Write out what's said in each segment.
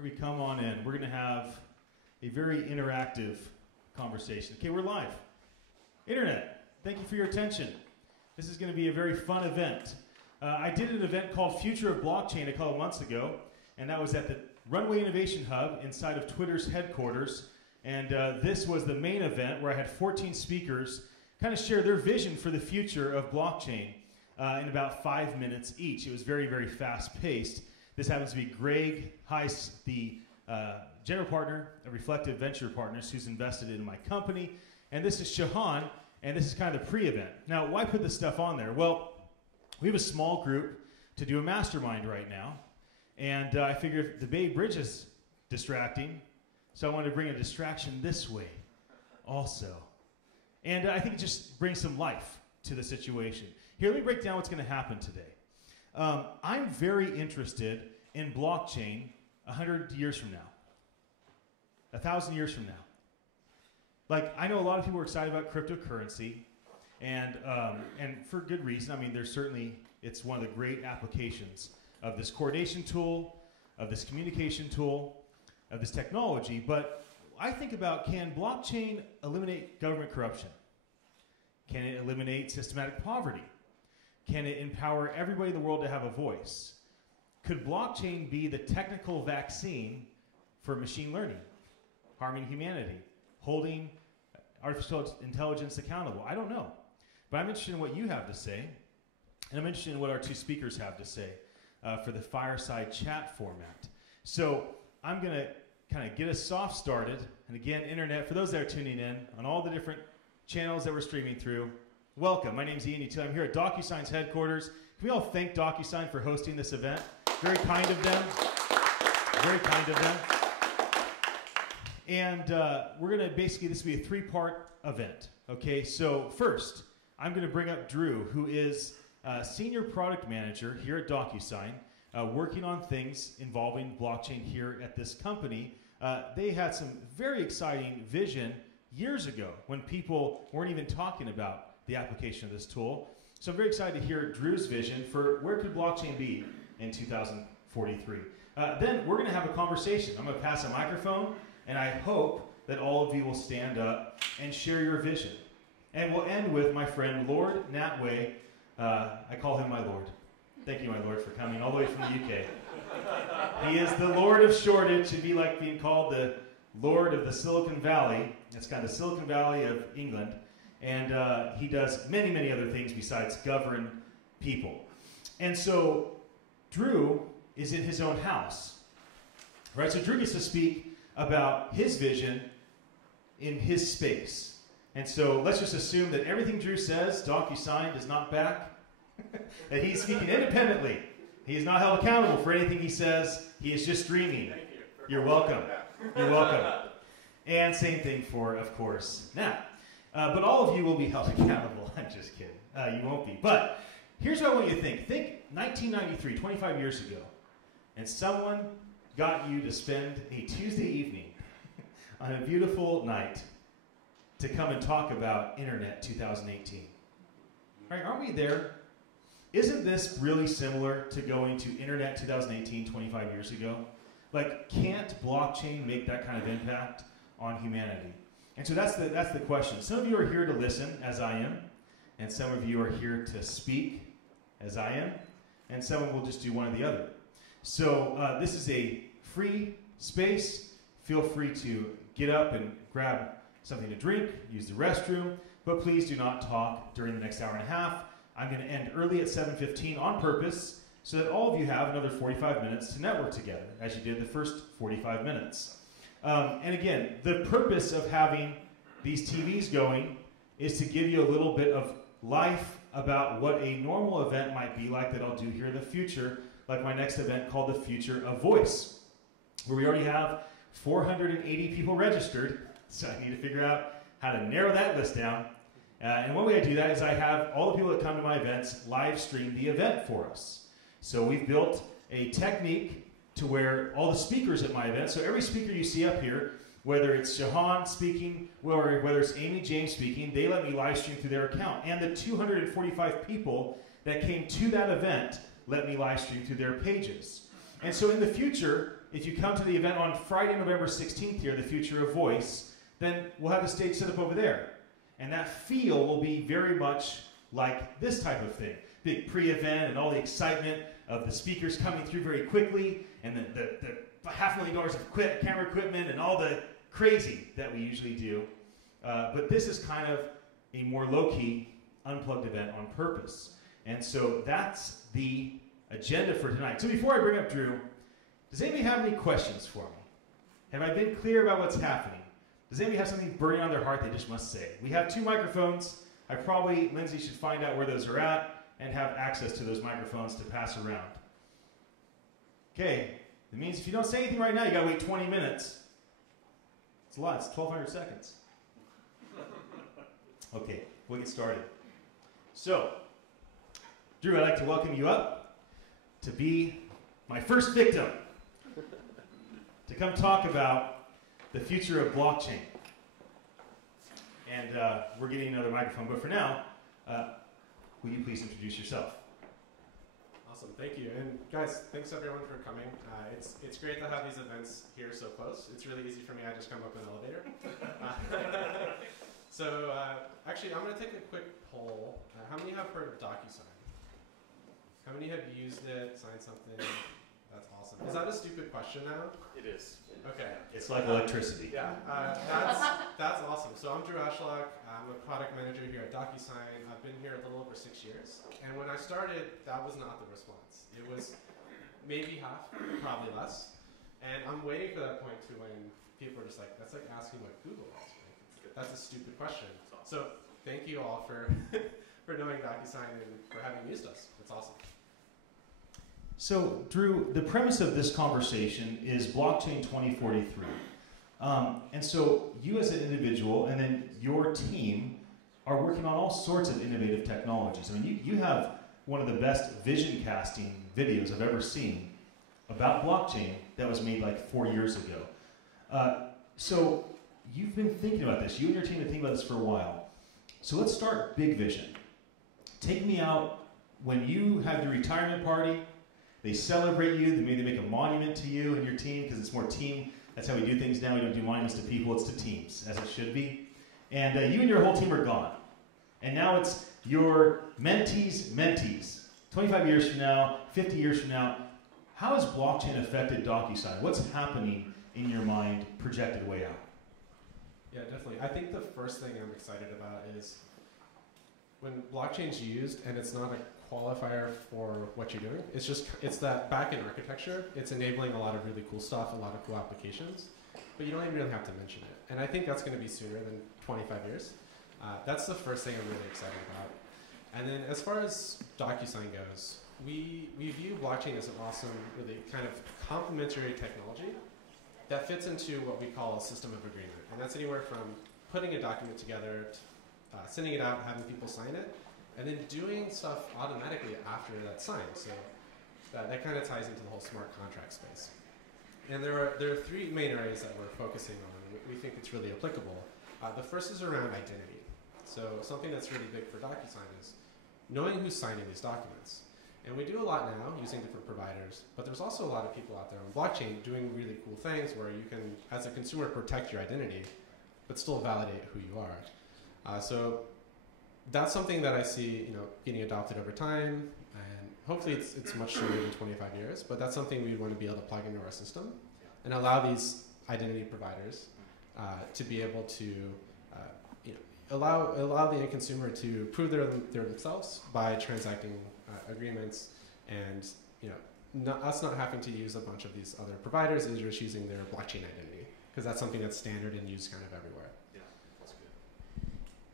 Everybody come on in. We're going to have a very interactive conversation. Okay, we're live. Internet, thank you for your attention. This is going to be a very fun event. I did an event called Future of Blockchain a couple months ago, and that was at the Runway Innovation Hub inside of Twitter's headquarters. And this was the main event where I had 14 speakers kind of share their vision for the future of blockchain in about 5 minutes each. It was very, very fast-paced. This happens to be Greg Heiss, the general partner of Reflective Venture Partners, who's invested in my company. And this is Shahan, and this is kind of the pre-event. Now, why put this stuff on there? Well, we have a small group to do a mastermind right now. And I figured the Bay Bridge is distracting, so I wanted to bring a distraction this way also. And I think it just brings some life to the situation. Here, let me break down what's going to happen today. I'm very interested in blockchain 100 years from now, 1,000 years from now. Like, I know a lot of people are excited about cryptocurrency, and for good reason. I mean, it's one of the great applications of this coordination tool, of this communication tool, of this technology. But I think about, can blockchain eliminate government corruption? Can it eliminate systematic poverty? Can it empower everybody in the world to have a voice? Could blockchain be the technical vaccine for machine learning, harming humanity, holding artificial intelligence accountable? I don't know. But I'm interested in what you have to say, and I'm interested in what our two speakers have to say for the fireside chat format. So I'm going to kind of get us soft started. And again, internet, for those that are tuning in on all the different channels that we're streaming through, welcome. My name's Ian. I'm here at DocuSign's headquarters. Can we all thank DocuSign for hosting this event? Very kind of them. Very kind of them. And we're going to basically, this will be a three-part event. Okay, so first, I'm going to bring up Drew, who is Senior Product Manager here at DocuSign, working on things involving blockchain here at this company. They had some very exciting vision years ago when people weren't even talking about the application of this tool. So I'm very excited to hear Drew's vision for where could blockchain be in 2043. Then we're going to have a conversation. I'm going to pass a microphone, and I hope that all of you will stand up and share your vision. And we'll end with my friend Lord Natway. I call him my Lord. Thank you, my Lord, for coming all the way from the UK. He is the Lord of Shoreditch. It'd be like being called the Lord of the Silicon Valley. It's kind of the Silicon Valley of England. And he does many, many other things besides govern people. And so Drew is in his own house. Right? So Drew gets to speak about his vision in his space. And so let's just assume that everything Drew says, DocuSign does not back, that he's speaking independently. He is not held accountable for anything he says. He is just dreaming. Thank you. You're welcome. You're welcome. And same thing for, of course, Nat. But all of you will be held accountable. I'm just kidding. You won't be. But here's what I want you to think. Think 1993, 25 years ago, and someone got you to spend a Tuesday evening on a beautiful night to come and talk about Internet 2018. Right, aren't we there? Isn't this really similar to going to Internet 2018 25 years ago? Like, can't blockchain make that kind of impact on humanity? And so that's the question. Some of you are here to listen, as I am, and some of you are here to speak, as I am, and someone will just do one or the other. So this is a free space. Feel free to get up and grab something to drink, use the restroom, but please do not talk during the next hour and a half. I'm going to end early at 7:15 on purpose so that all of you have another 45 minutes to network together, as you did the first 45 minutes. And again, the purpose of having these TVs going is to give you a little bit of life about what a normal event might be like that I'll do here in the future, like my next event called The Future of Voice, where we already have 480 people registered. So I need to figure out how to narrow that list down. And one way I do that is I have all the people that come to my events live stream the event for us. So we've built a technique to where all the speakers at my event, so every speaker you see up here, whether it's Shahan speaking, or whether it's Amy James speaking, they let me live stream through their account. And the 245 people that came to that event let me live stream through their pages. And so in the future, if you come to the event on Friday, November 16th here, the Future of Voice, then we'll have the stage set up over there. And that feel will be very much like this type of thing. Big pre-event and all the excitement of the speakers coming through very quickly, and the $500,000 of camera equipment and all the crazy that we usually do. But this is kind of a more low-key, unplugged event on purpose. And so that's the agenda for tonight. So before I bring up Drew, does anybody have any questions for me? Have I been clear about what's happening? Does anybody have something burning on their heart they just must say? We have 2 microphones. Lindsay should find out where those are at and have access to those microphones to pass around. Okay, that means if you don't say anything right now, you gotta wait 20 minutes. It's a lot, it's 1,200 seconds. Okay, we'll get started. So, Drew, I'd like to welcome you up to be my first victim, to come talk about the future of blockchain. And we're getting another microphone, but for now, will you please introduce yourself? Awesome, thank you. And guys, thanks everyone for coming. It's great to have these events here so close. It's really easy for me, I just come up in an elevator. So actually, I'm going to take a quick poll. How many have heard of DocuSign? How many have used it, signed something? That's awesome. Is that a stupid question now? It is. Okay. It's like electricity. Yeah, that's awesome. So I'm Drew Ashlock. I'm a product manager here at DocuSign. I've been here a little over 6 years. And when I started, that was not the response. It was maybe half, probably less. And I'm waiting for that point to when people are just like, that's like asking what Google is. That's a stupid question. So thank you all for, for knowing DocuSign and for having used us. It's awesome. So, Drew, the premise of this conversation is Blockchain 2043. And so you as an individual and then your team are working on all sorts of innovative technologies. I mean, you have one of the best vision casting videos I've ever seen about blockchain that was made like 4 years ago. So you've been thinking about this. You and your team have been thinking about this for a while. So let's start big vision. Take me out when you have your retirement party. They celebrate you. Maybe they make a monument to you and your team because it's more team. That's how we do things now. We don't do monuments to people. It's to teams, as it should be. And you and your whole team are gone. And now it's your mentees. 25 years from now, 50 years from now, how has blockchain affected DocuSign? What's happening in your mind projected way out? Yeah, definitely. I think the first thing I'm excited about is when blockchain's used and it's not a qualifier for what you're doing. It's that back-end architecture. It's enabling a lot of really cool stuff, a lot of cool applications, but you don't even really have to mention it. And I think that's going to be sooner than 25 years. That's the first thing I'm really excited about. And then as far as DocuSign goes, we view blockchain as an awesome, really kind of complementary technology that fits into what we call a system of agreement. And that's anywhere from putting a document together, sending it out, having people sign it, and then doing stuff automatically after that's signed. So that kind of ties into the whole smart contract space. And there are 3 main areas that we're focusing on, and we think it's really applicable. The first is around identity. So something that's really big for DocuSign is knowing who's signing these documents. And we do a lot now using different providers, but there's also a lot of people out there on blockchain doing really cool things where you can, as a consumer, protect your identity, but still validate who you are. So that's something that I see, getting adopted over time, and hopefully it's much sooner than 25 years, but that's something we want to be able to plug into our system and allow these identity providers to be able to allow the end consumer to prove they're themselves by transacting agreements, and us not having to use a bunch of these other providers is just using their blockchain identity, because that's something that's standard and used kind of everywhere. Yeah, that's good.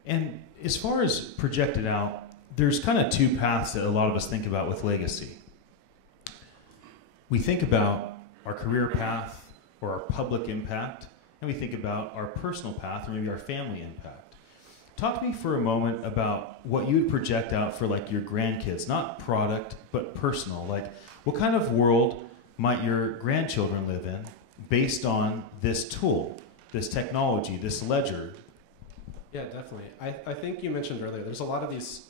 And as far as projected out, there's kind of 2 paths that a lot of us think about with legacy. We think about our career path or our public impact, and we think about our personal path or maybe our family impact. Talk to me for a moment about what you would project out for like your grandkids, not product, but personal. Like, what kind of world might your grandchildren live in based on this tool, this technology, this ledger? Yeah, definitely. I think you mentioned earlier, there's a lot of these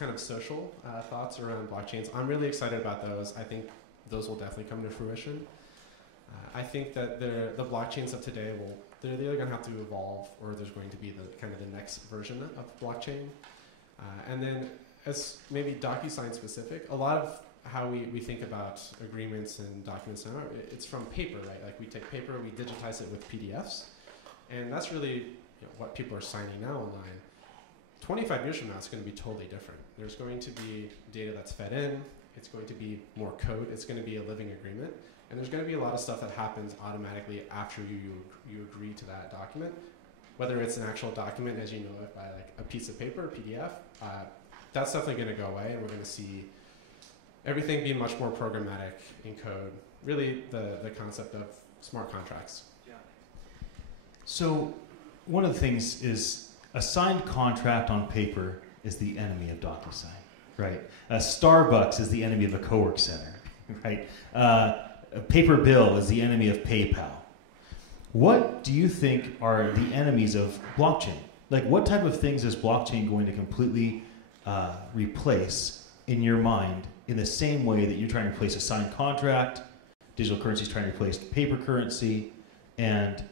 kind of social thoughts around blockchains. I'm really excited about those. I think those will definitely come to fruition. I think that the blockchains of today they're either going to have to evolve, or there's going to be the kind of the next version of blockchain. And then, as maybe DocuSign specific, a lot of how we think about agreements and documents now, it's from paper, right? Like we take paper, we digitize it with PDFs, and that's really what people are signing now online. 25 years from now, it's going to be totally different. There's going to be data that's fed in, it's going to be more code, it's going to be a living agreement, and there's going to be a lot of stuff that happens automatically after you agree to that document, whether it's an actual document as you know it by like a piece of paper, PDF, that's definitely going to go away, and we're going to see everything be much more programmatic in code, really the concept of smart contracts. Yeah. So one of the things is a signed contract on paper is the enemy of DocuSign, right? A Starbucks is the enemy of a co-work center, right? A paper bill is the enemy of PayPal. What do you think are the enemies of blockchain? Like, what type of things is blockchain going to completely replace in your mind in the same way that you're trying to replace a signed contract, digital currency is trying to replace paper currency, and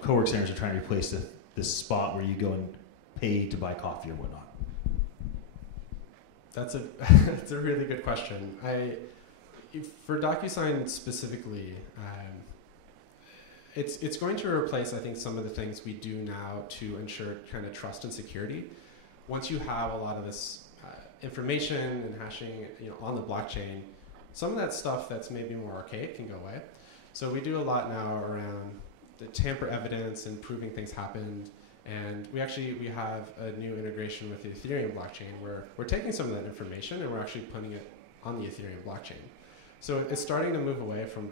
co-work centers are trying to replace this spot where you go and pay to buy coffee or whatnot? That's a really good question. For DocuSign specifically, it's going to replace, I think, some of the things we do now to ensure kind of trust and security. Once you have a lot of this information and hashing, on the blockchain, some of that stuff that's maybe more archaic can go away. So we do a lot now around the tamper evidence and proving things happened. And we have a new integration with the Ethereum blockchain where we're taking some of that information and we're actually putting it on the Ethereum blockchain. So it's starting to move away from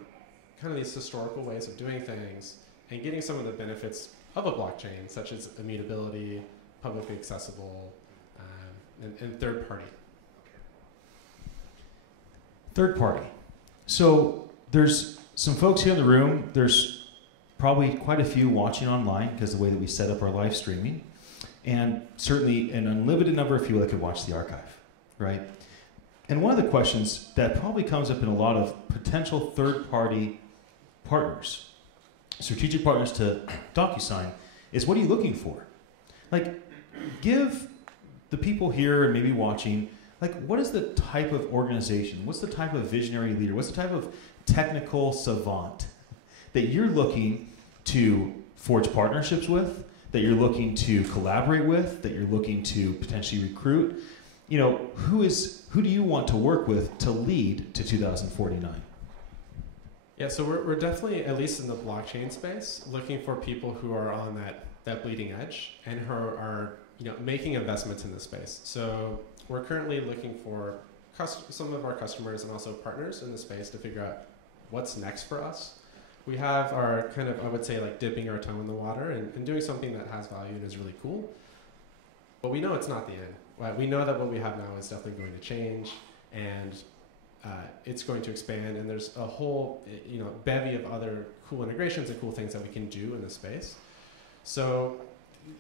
kind of these historical ways of doing things and getting some of the benefits of a blockchain, such as immutability, publicly accessible, and third party. Third party. So there's some folks here in the room. There's probably quite a few watching online because of the way that we set up our live streaming, and certainly an unlimited number of people that could watch the archive, right? And one of the questions that probably comes up in a lot of potential third-party partners, strategic partners to DocuSign, is what are you looking for? Like, give the people here and maybe watching, like, what is the type of organization? What's the type of visionary leader? What's the type of technical savant that you're looking to forge partnerships with, that you're looking to collaborate with, that you're looking to potentially recruit? Who do you want to work with to lead to 2049? Yeah, so we're definitely, at least in the blockchain space, looking for people who are on that bleeding edge and who are making investments in this space. So we're currently looking for some of our customers and also partners in the space to figure out what's next for us. We have our kind of, I would say, like dipping our toe in the water and doing something that has value and is really cool. But we know it's not the end. Right? We know that what we have now is definitely going to change, and it's going to expand, and there's a whole bevy of other cool integrations and cool things that we can do in this space. So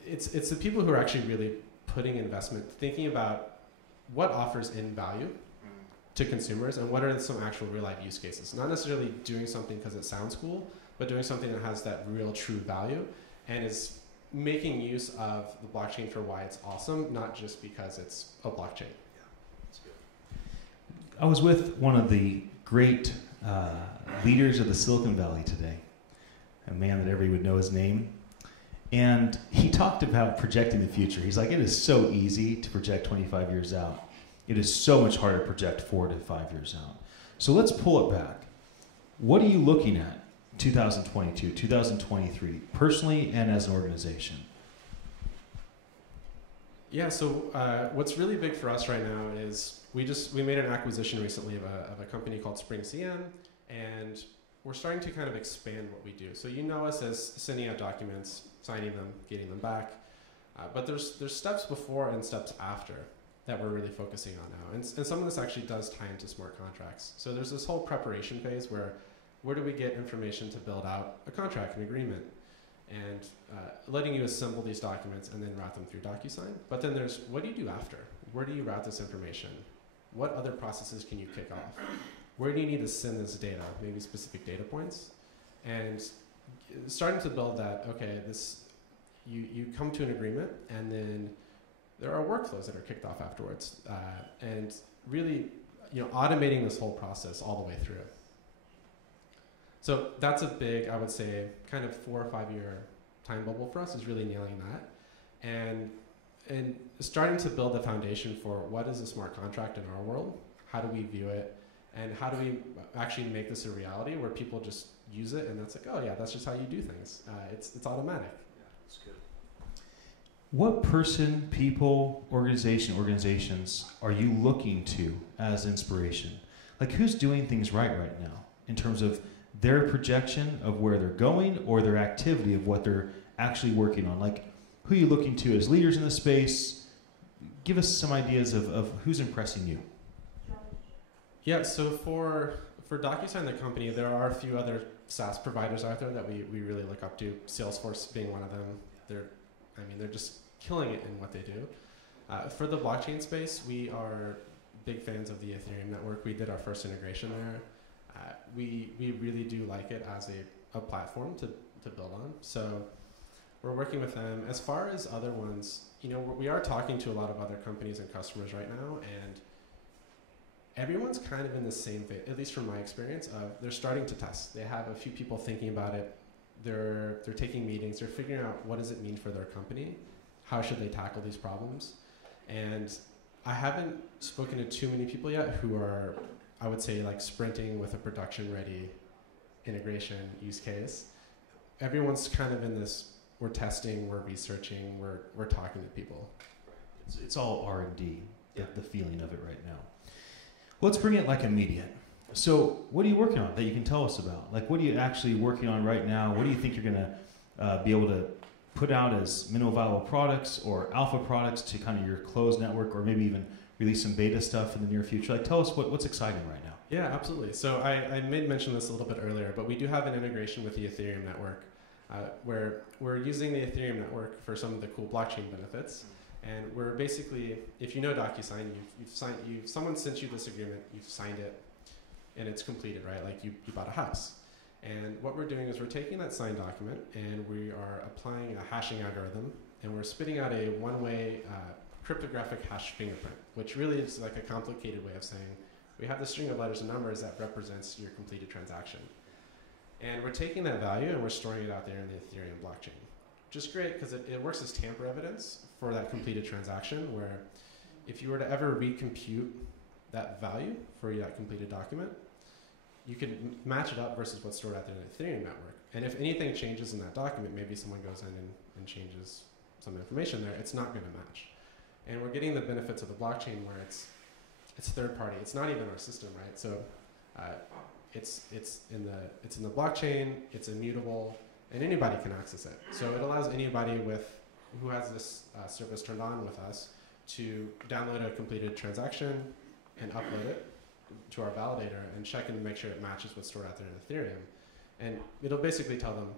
it's the people who are actually really putting investment, thinking about what offers in value to consumers and what are some actual real life use cases. Not necessarily doing something because it sounds cool, but doing something that has that real true value and is making use of the blockchain for why it's awesome, not just because it's a blockchain. Yeah, that's good. I was with one of the great leaders of the Silicon Valley today, a man that everybody would know his name, and he talked about projecting the future. He's like, it is so easy to project 25 years out. It is so much harder to project 4 to 5 years out. So let's pull it back. What are you looking at 2022, 2023, personally and as an organization? Yeah, so what's really big for us right now is we made an acquisition recently of a company called Spring CM, and we're starting to kind of expand what we do. So you know us as sending out documents, signing them, getting them back, but there's steps before and steps after that we're really focusing on now. And some of this actually does tie into smart contracts. So there's this whole preparation phase where do we get information to build out a contract, an agreement, and letting you assemble these documents and then route them through DocuSign. But then there's, what do you do after? Where do you route this information? What other processes can you kick off? Where do you need to send this data, maybe specific data points? and starting to build that. Okay, you come to an agreement, and then there are workflows that are kicked off afterwards, and really, automating this whole process all the way through. So that's a big, I would say, kind of 4 or 5 year time bubble for us, is really nailing that, and starting to build the foundation for what is a smart contract in our world, how do we view it, and how do we actually make this a reality where people just use it and that's like, oh yeah, that's just how you do things. It's automatic. Yeah, that's good. What person, people, organizations are you looking to as inspiration? Like, who's doing things right now in terms of their projection of where they're going or their activity of what they're actually working on? Like, who are you looking to as leaders in the space? Give us some ideas of who's impressing you. Yeah, so for DocuSign, the company, there are a few other SaaS providers out there that we really look up to, Salesforce being one of them. They're just killing it in what they do. For the blockchain space, we are big fans of the Ethereum network. We did our first integration there. We really do like it as a platform to build on. So we're working with them. As far as other ones, we are talking to a lot of other companies and customers right now, and everyone's kind of in the same phase, at least from my experience, of they're starting to test. They have a few people thinking about it. They're taking meetings. They're figuring out what does it mean for their company? How should they tackle these problems? And I haven't spoken to too many people yet who are, I would say, like sprinting with a production-ready integration use case. Everyone's kind of in this, we're testing, we're researching, we're talking to people. It's all R&D, the feeling of it right now. Let's bring it like immediate. So what are you working on that you can tell us about? Like, what are you actually working on right now? What do you think you're going to be able to put out as minimal viable products or alpha products to kind of your closed network, or maybe even release some beta stuff in the near future? Like, tell us what's exciting right now. Yeah, absolutely. So I made mention this a little bit earlier, but we do have an integration with the Ethereum network where we're using the Ethereum network for some of the cool blockchain benefits. And we're basically, if you know DocuSign, someone sent you this agreement, you've signed it, and it's completed, right? Like you bought a house. And what we're doing is we're taking that signed document and we are applying a hashing algorithm, and we're spitting out a one-way cryptographic hash fingerprint, which really is like a complicated way of saying we have the string of letters and numbers that represents your completed transaction. And we're taking that value and we're storing it out there in the Ethereum blockchain. Which is great because it works as tamper evidence for that completed transaction, where if you were to ever recompute that value for that completed document, you can match it up versus what's stored out there in the Ethereum network. And if anything changes in that document, maybe someone goes in and changes some information there, it's not going to match. And we're getting the benefits of the blockchain where it's third party. It's not even our system, right? So it's in the blockchain. It's immutable. And anybody can access it. So it allows anybody who has this service turned on with us to download a completed transaction and upload it to our validator and check and make sure it matches what's stored out there in Ethereum. And it'll basically tell them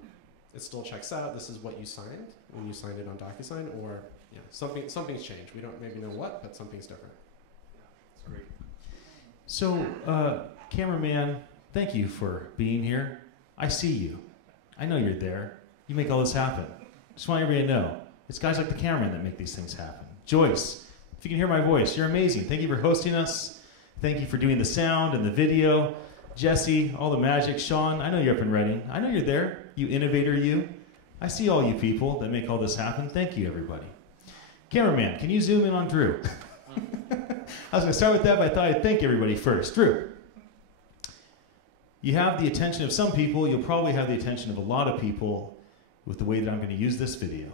it still checks out. This is what you signed when you signed it on DocuSign, or something's changed. We don't maybe know what, but something's different. Yeah, that's great. So, cameraman, thank you for being here. I see you. I know you're there. You make all this happen. Just want everybody to know, it's guys like the cameraman that make these things happen. Joyce, if you can hear my voice, you're amazing. Thank you for hosting us. Thank you for doing the sound and the video. Jesse, all the magic. Sean, I know you're up and ready. I know you're there. You innovator, you. I see all you people that make all this happen. Thank you, everybody. Cameraman, can you zoom in on Drew? I was going to start with that, but I thought I'd thank everybody first. Drew. You have the attention of some people. You'll probably have the attention of a lot of people with the way that I'm going to use this video.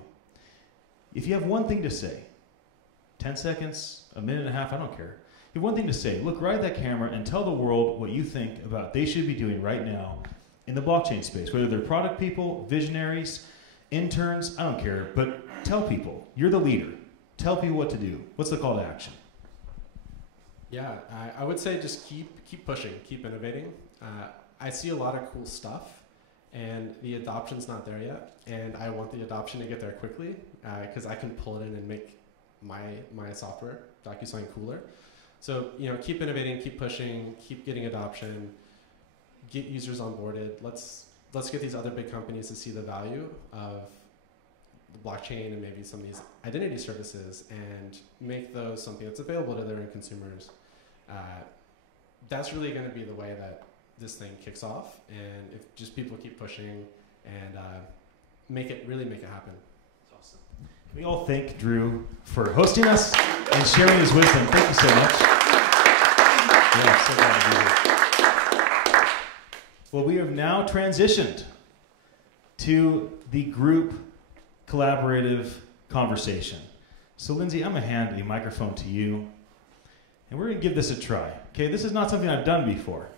If you have one thing to say, 10 seconds, a minute and a half, I don't care. You have one thing to say, look right at that camera and tell the world what you think about they should be doing right now in the blockchain space, whether they're product people, visionaries, interns, I don't care, but tell people. You're the leader. Tell people what to do. What's the call to action? Yeah, I would say just keep pushing, keep innovating. I see a lot of cool stuff, and the adoption's not there yet, and I want the adoption to get there quickly because I can pull it in and make my software, DocuSign, cooler. So keep innovating, keep pushing, keep getting adoption, get users onboarded. Let's let's get these other big companies to see the value of the blockchain and maybe some of these identity services and make those something that's available to their end consumers. That's really going to be the way that this thing kicks off. And if just people keep pushing and really make it happen. That's awesome. Can we all thank Drew for hosting us and sharing his wisdom? Thank you so much. Yeah, so glad to be here. Well, we have now transitioned to the group collaborative conversation. So, Lindsay, I'm going to hand a microphone to you, and we're going to give this a try. Okay, this is not something I've done before.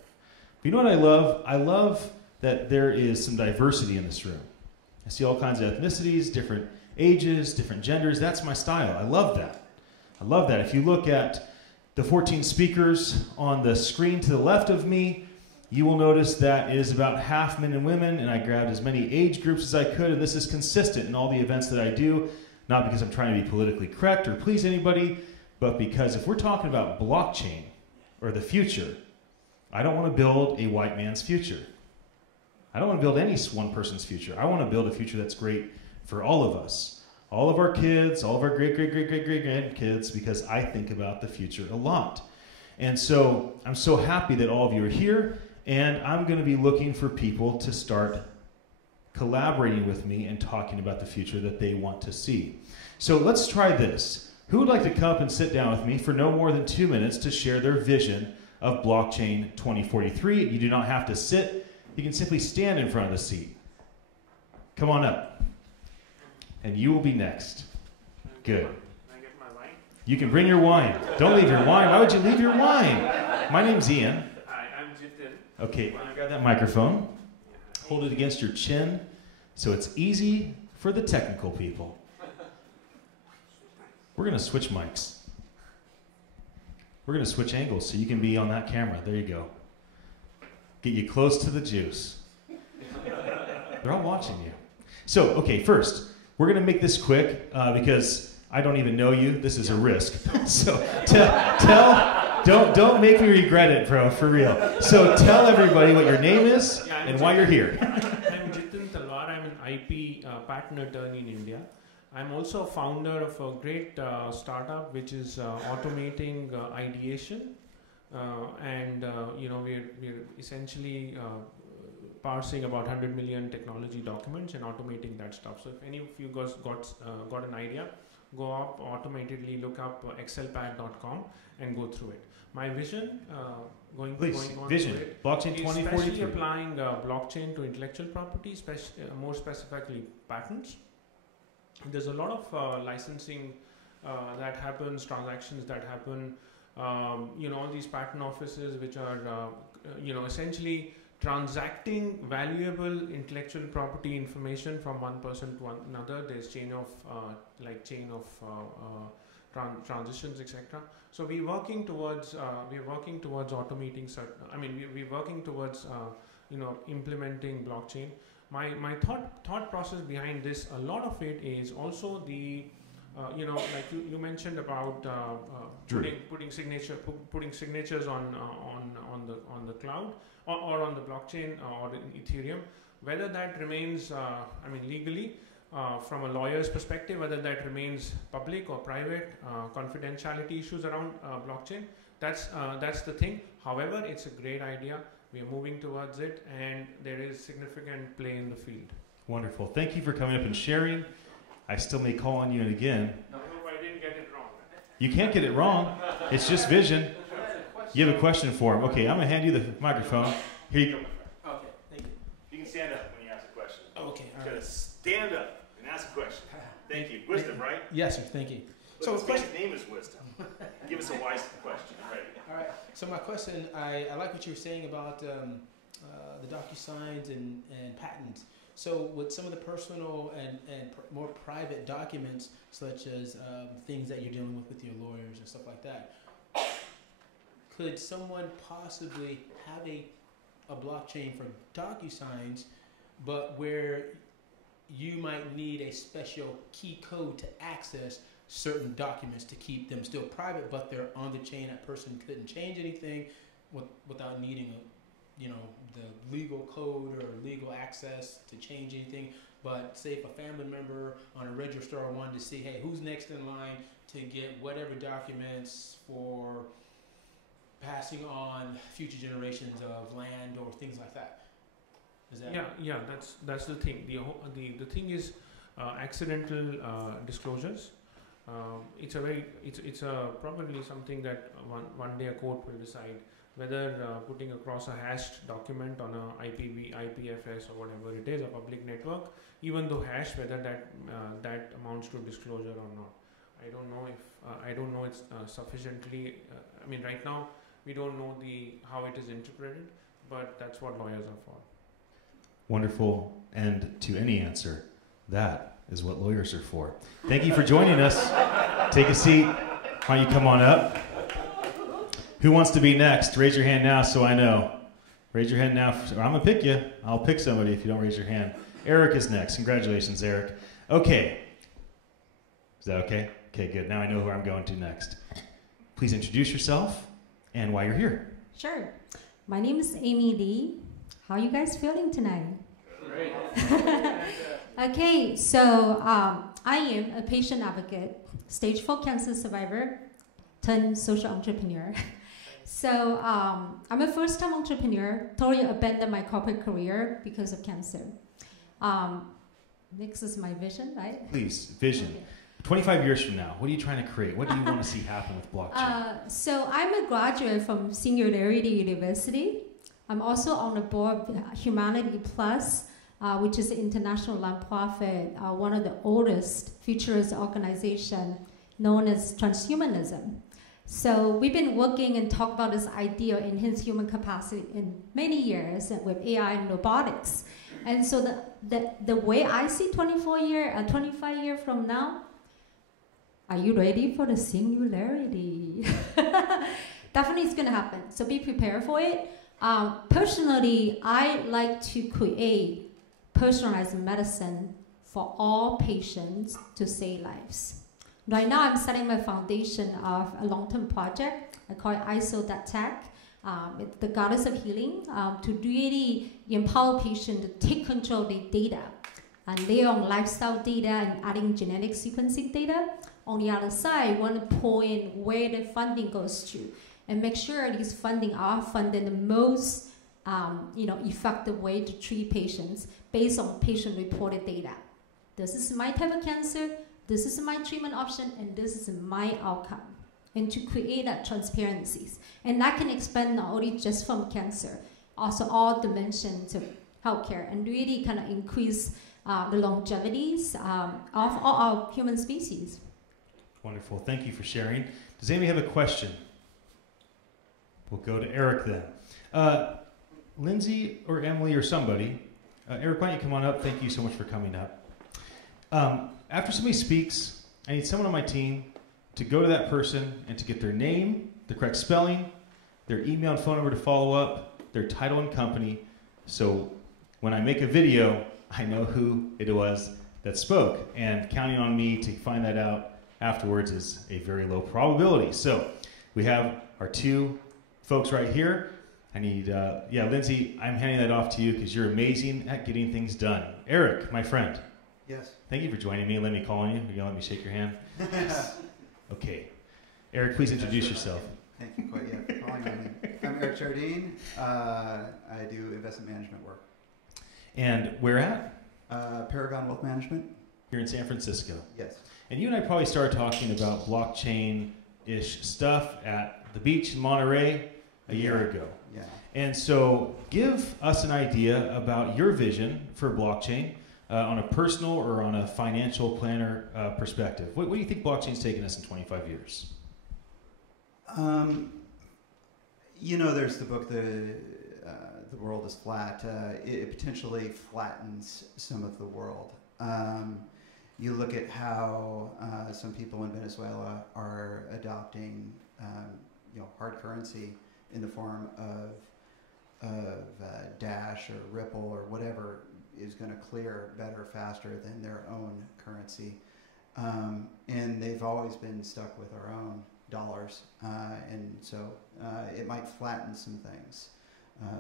But you know what I love? I love that there is some diversity in this room. I see all kinds of ethnicities, different ages, different genders. That's my style. I love that. I love that. If you look at the 14 speakers on the screen to the left of me, you will notice that it is about half men and women, and I grabbed as many age groups as I could, and this is consistent in all the events that I do, not because I'm trying to be politically correct or please anybody, but because if we're talking about blockchain or the future, I don't want to build a white man's future. I don't want to build any one person's future. I want to build a future that's great for all of us, all of our kids, all of our great-great-great-great-great-grandkids, because I think about the future a lot. And so I'm so happy that all of you are here, and I'm going to be looking for people to start collaborating with me and talking about the future that they want to see. So let's try this. Who would like to come up and sit down with me for no more than 2 minutes to share their vision of Blockchain 2043? You do not have to sit. You can simply stand in front of the seat. Come on up. And you will be next. Good. Can I get my wine? You can bring your wine. Don't leave your wine. Why would you leave your wine? My name's Ian. I'm Jitin. Okay, why don't you grab that microphone? Hold it against your chin so it's easy for the technical people. We're going to switch mics. We're going to switch angles so you can be on that camera. There you go. Get you close to the juice. They're all watching you. So, okay, first, we're going to make this quick because I don't even know you. This is a risk. So don't make me regret it, bro, for real. So tell everybody what your name is and why you're here. I'm Jitin Talwar. I'm an IP patent attorney in India. I'm also a founder of a great startup which is automating ideation. We're essentially parsing about 100 million technology documents and automating that stuff. So if any of you guys got an idea, go up, automatically look up excelpack.com and go through it. My vision, going on vision. to it, Blockchain is 2043. especially applying blockchain to intellectual property, more specifically patents. There's a lot of licensing that happens, transactions that happen. All these patent offices which are, essentially transacting valuable intellectual property information from one person to another. There's chain of transitions, etc. So we're working towards automating we're working towards implementing blockchain. My thought process behind this, a lot of it is also the like you mentioned about putting signatures on the cloud or on the blockchain or in Ethereum. Whether that remains legally from a lawyer's perspective, whether that remains public or private, confidentiality issues around blockchain. That's the thing. However, it's a great idea. We are moving towards it, and there is significant play in the field. Wonderful. Thank you for coming up and sharing. I still may call on you again. No, I didn't get it wrong. You can't get it wrong. It's just vision. You have a question for him. Okay, I'm going to hand you the microphone. Here you go. Okay, thank you. You can stand up when you ask a question. Okay, all right. Stand up and ask a question. Thank you. Wisdom, right? Yes, sir, thank you. So the question's name is Wisdom. Give us a wise question. I'm ready. All right, so my question, I like what you were saying about the DocuSign's and patents. So with some of the personal and more private documents, such as things that you're dealing with your lawyers and stuff like that, could someone possibly have a blockchain for DocuSign's, but where you might need a special key code to access certain documents to keep them still private, but they're on the chain, that person couldn't change anything without needing you know, the legal code or legal access to change anything. But say if a family member on a register wanted to see, hey, who's next in line to get whatever documents for passing on future generations of land or things like that. Is that Yeah, that's the thing. The thing is accidental disclosures. It's a probably something that one day a court will decide whether putting across a hashed document on a IPFS or whatever it is, a public network, even though hashed, whether that amounts to disclosure or not. I don't know if I don't know it's sufficiently. I mean, right now we don't know how it is interpreted, but that's what lawyers are for. Wonderful end to any answer. That is what lawyers are for. Thank you for joining us. Take a seat. Why don't you come on up? Who wants to be next? Raise your hand now so I know. Raise your hand now. I'm going to pick you. I'll pick somebody if you don't raise your hand. Eric is next. Congratulations, Eric. Okay. Is that okay? Okay, good. Now I know who I'm going to next. Please introduce yourself and why you're here. Sure. My name is Amy Lee. How are you guys feeling tonight? Great. Okay, so I am a patient advocate, stage 4 cancer survivor, turned social entrepreneur. So I'm a first-time entrepreneur, totally abandoned my corporate career because of cancer. Next is my vision, right? Please, vision. Okay. 25 years from now, what are you trying to create? What do you want to see happen with blockchain? So I'm a graduate from Singularity University. I'm also on the board of Humanity Plus, which is an international nonprofit, one of the oldest futurist organization known as transhumanism. So we've been working and talk about this idea of enhanced human capacity in many years with AI and robotics. And so the way I see 25 years from now, are you ready for the singularity? Definitely it's going to happen. So be prepared for it. Personally, I like to create personalized medicine for all patients to save lives. Right now, I'm setting my foundation of a long-term project. I call it ISO.tech, the goddess of healing, to really empower patients to take control of their data and layer on lifestyle data and adding genetic sequencing data. On the other side, I want to pull in where the funding goes to and make sure these funding are funded in the most effective way to treat patients based on patient-reported data. This is my type of cancer, this is my treatment option, and this is my outcome. And to create that transparencies. And that can expand not only just from cancer, also all dimensions of healthcare, and really kind of increase the longevities of all our human species. Wonderful. Thank you for sharing. Does anybody have a question? We'll go to Eric then. Lindsay or Emily or somebody. Eric, why don't you come on up? Thank you so much for coming up. After somebody speaks, I need someone on my team to go to that person and to get their name, the correct spelling, their email and phone number to follow up, their title and company. So when I make a video, I know who it was that spoke. And counting on me to find that out afterwards is a very low probability. So we have our two folks right here. I need, Lindsay, I'm handing that off to you because you're amazing at getting things done. Eric, my friend. Yes. Thank you for joining me and let me call on you. Are you going to let me shake your hand? Yes. Okay. Eric, please introduce yourself. Thank you quite yet for calling on me. I'm Eric Jardine. I do investment management work. And where at? Paragon Wealth Management. Here in San Francisco. Yes. And you and I probably started talking about blockchain-ish stuff at the beach in Monterey a year ago. Yeah. And so give us an idea about your vision for blockchain on a personal or on a financial planner perspective. What do you think blockchain's taken us in 25 years? There's the book, The World is Flat. It potentially flattens some of the world. You look at how some people in Venezuela are adopting hard currency in the form of Dash or Ripple or whatever is going to clear better, faster than their own currency. And they've always been stuck with our own dollars. And so it might flatten some things.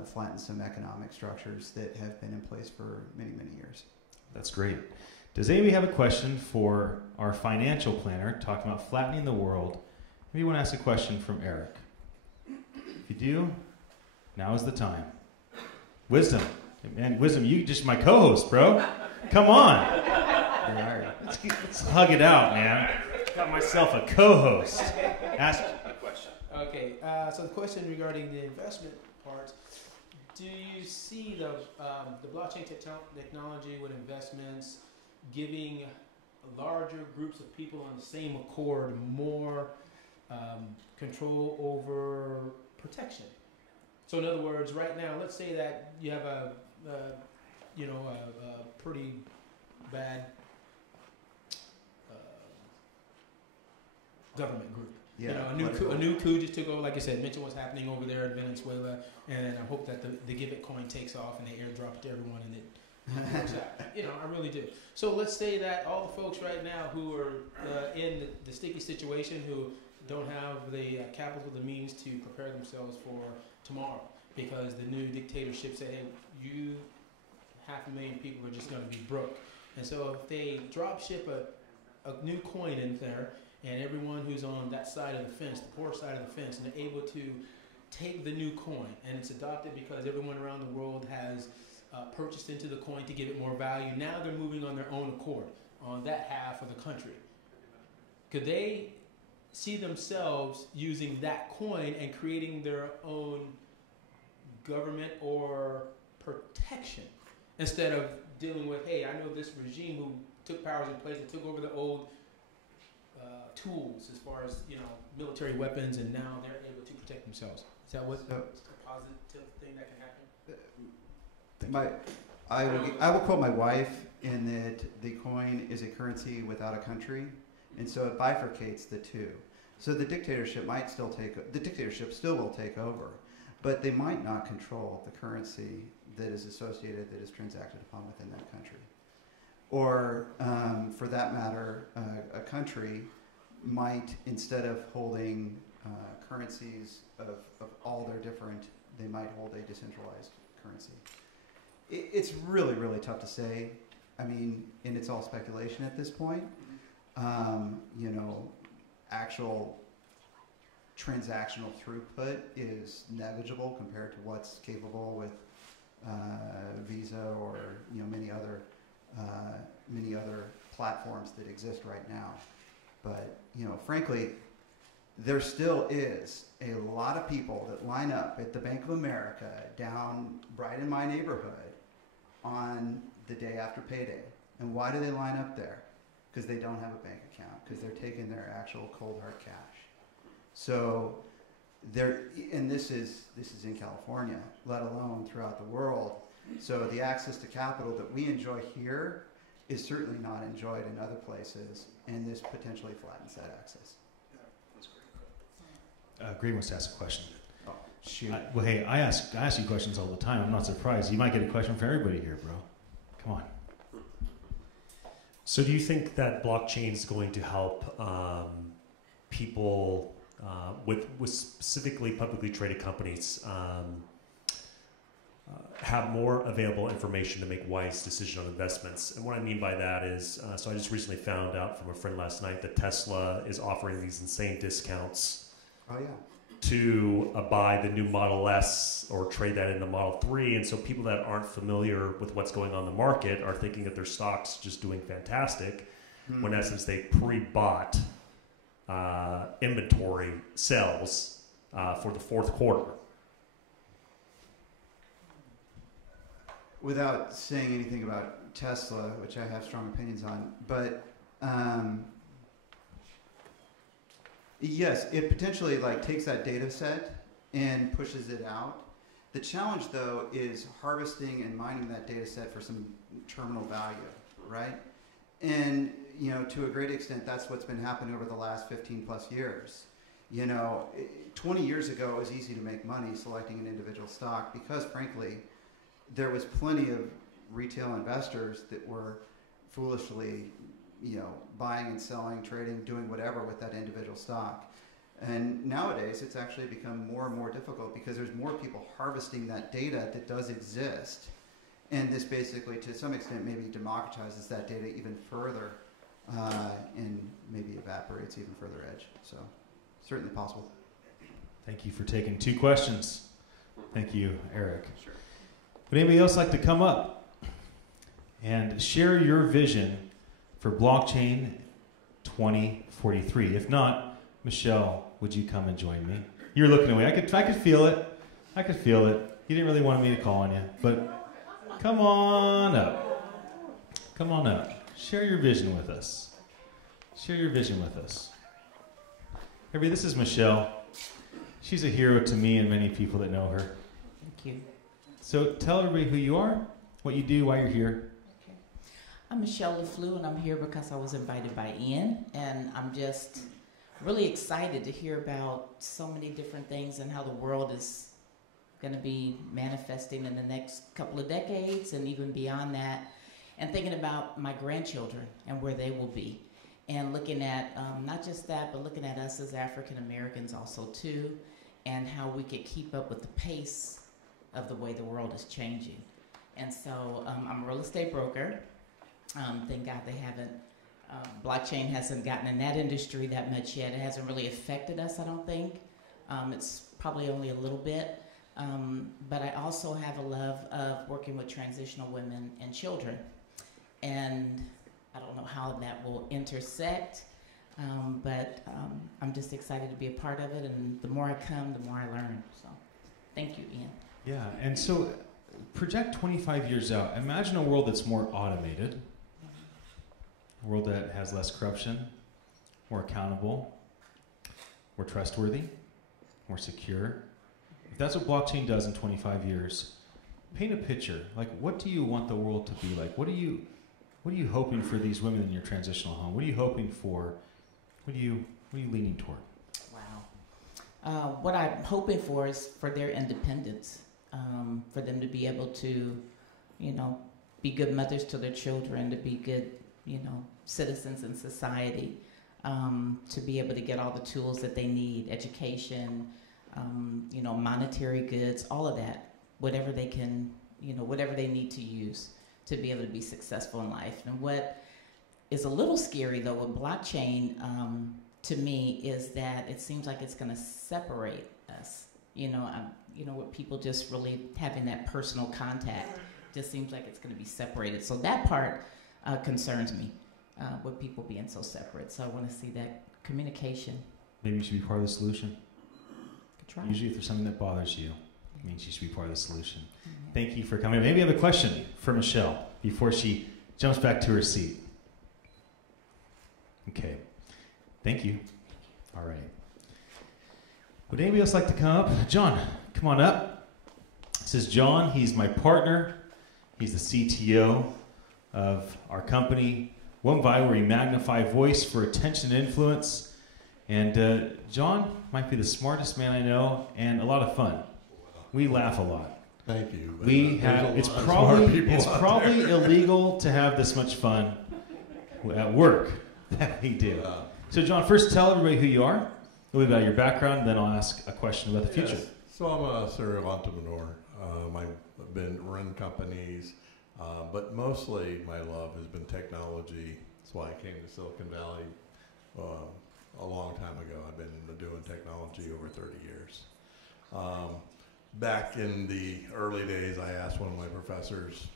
flatten some economic structures that have been in place for many, many years. That's great. Does anybody have a question for our financial planner talking about flattening the world? Maybe you want to ask a question from Eric. If you do, now is the time. Wisdom. Man, Wisdom, you just my co-host, bro. Come on. Let's hug it out, man. Got myself a co-host. Ask a question. Okay, so the question regarding the investment part, do you see the blockchain technology with investments giving larger groups of people on the same accord more control over protection? So in other words, right now, let's say that you have a pretty bad government group. Yeah, A new coup just took over. Like I said, mention what's happening over there in Venezuela, and I hope that the Give It coin takes off and they airdrop it to everyone, and it works out. I really do. So let's say that all the folks right now who are in the sticky situation, who don't have the capital, the means to prepare themselves for tomorrow, because the new dictatorship said, hey, you 500,000 people are just going to be broke. And so if they drop ship a new coin in there, and everyone who's on that side of the fence, the poor side of the fence, and they're able to take the new coin, and it's adopted because everyone around the world has purchased into the coin to give it more value. Now they're moving on their own accord on that half of the country. Could they see themselves using that coin and creating their own government or protection, instead of dealing with, hey, I know this regime who took powers in place and took over the old tools as far as military weapons, and now they're able to protect themselves. Is that what's a positive thing that can happen? I will quote my wife in that the coin is a currency without a country, and so it bifurcates the two. So the dictatorship still will take over, but they might not control the currency that is associated, that is transacted upon within that country. Or, for that matter, a country might, instead of holding currencies of all their different, they might hold a decentralized currency. It's really, really tough to say. I mean, and it's all speculation at this point. Actual transactional throughput is negligible compared to what's capable with Visa or many other platforms that exist right now. But frankly, there still is a lot of people that line up at the Bank of America down right in my neighborhood on the day after payday. And why do they line up there? Because they don't have a bank account, because they're taking their actual cold hard cash. So and this is in California, let alone throughout the world. So the access to capital that we enjoy here is certainly not enjoyed in other places, and this potentially flattens that access. Yeah, that's great. Green wants to ask a question. Oh, shoot. Well, hey, I ask you questions all the time. I'm not surprised. You might get a question for everybody here, bro. Come on. So do you think that blockchain is going to help people with specifically publicly traded companies have more available information to make wise decisions on investments? And what I mean by that is, so I just recently found out from a friend last night that Tesla is offering these insane discounts to buy the new Model S or trade that into Model 3. And so people that aren't familiar with what's going on in the market are thinking that their stock's just doing fantastic, when in essence they pre-bought inventory sales for the fourth quarter. Without saying anything about Tesla, which I have strong opinions on, but yes, it potentially takes that data set and pushes it out. The challenge, though, is harvesting and mining that data set for some terminal value, right? And to a great extent, that's what's been happening over the last 15 plus years. 20 years ago, it was easy to make money selecting an individual stock because, frankly, there was plenty of retail investors that were foolishly, buying and selling, trading, doing whatever with that individual stock. And nowadays, it's actually become more and more difficult because there's more people harvesting that data that does exist. And this basically, to some extent, maybe democratizes that data even further and maybe evaporates even further edge. So, certainly possible. Thank you for taking 2 questions. Thank you, Eric. Sure. Would anybody else like to come up and share your vision for blockchain 2043? If not, Michelle, would you come and join me? You're looking away. I could feel it. I could feel it. You didn't really want me to call on you, but come on up. Come on up. Share your vision with us. Share your vision with us. Everybody, this is Michelle. She's a hero to me and many people that know her. Thank you. So tell everybody who you are, what you do, why you're here. Okay. I'm Michelle LeFleur, and I'm here because I was invited by Ian, and I'm just really excited to hear about so many different things and how the world is going to be manifesting in the next couple of decades and even beyond that, and thinking about my grandchildren and where they will be, and looking at not just that, but looking at us as African Americans also too, and how we could keep up with the pace of the way the world is changing. And so I'm a real estate broker. Thank God they haven't, blockchain hasn't gotten in that industry that much yet. It hasn't really affected us, I don't think. It's probably only a little bit. But I also have a love of working with transitional women and children. And I don't know how that will intersect, but I'm just excited to be a part of it. And the more I come, the more I learn. So thank you, Ian. Yeah, and so project 25 years out. Imagine a world that's more automated, a world that has less corruption, more accountable, more trustworthy, more secure. If that's what blockchain does in 25 years, paint a picture. Like, what do you want the world to be like? What are you hoping for these women in your transitional home? What are you hoping for? What are you leaning toward? Wow. What I'm hoping for is for their independence. For them to be able to, be good mothers to their children, to be good, citizens in society, to be able to get all the tools that they need, education, monetary goods, all of that, whatever they can, whatever they need to use to be able to be successful in life. And what is a little scary, though, with blockchain, to me, is that it seems like it's going to separate us. With people just really having that personal contact, just seems like it's going to be separated. So that part concerns me, with people being so separate. So I want to see that communication. Maybe you should be part of the solution. Could try. Usually if there's something that bothers you, it means you should be part of the solution. Thank you for coming. Maybe you have a question for Michelle before she jumps back to her seat. Okay. Thank you. All right. Would anybody else like to come up? John, come on up. This is John. He's my partner. He's the CTO of our company, WMVAI, where we magnify voice for attention and influence. And John might be the smartest man I know and a lot of fun. We laugh a lot. Thank you. It's probably illegal to have this much fun at work that we do. So John, first tell everybody who you are, a little bit about your background, and then I'll ask a question about the future. Yes. So I'm a serial entrepreneur. I've been run companies, but mostly my love has been technology. That's why I came to Silicon Valley a long time ago. I've been doing technology over 30 years. Back in the early days, I asked one of my professors,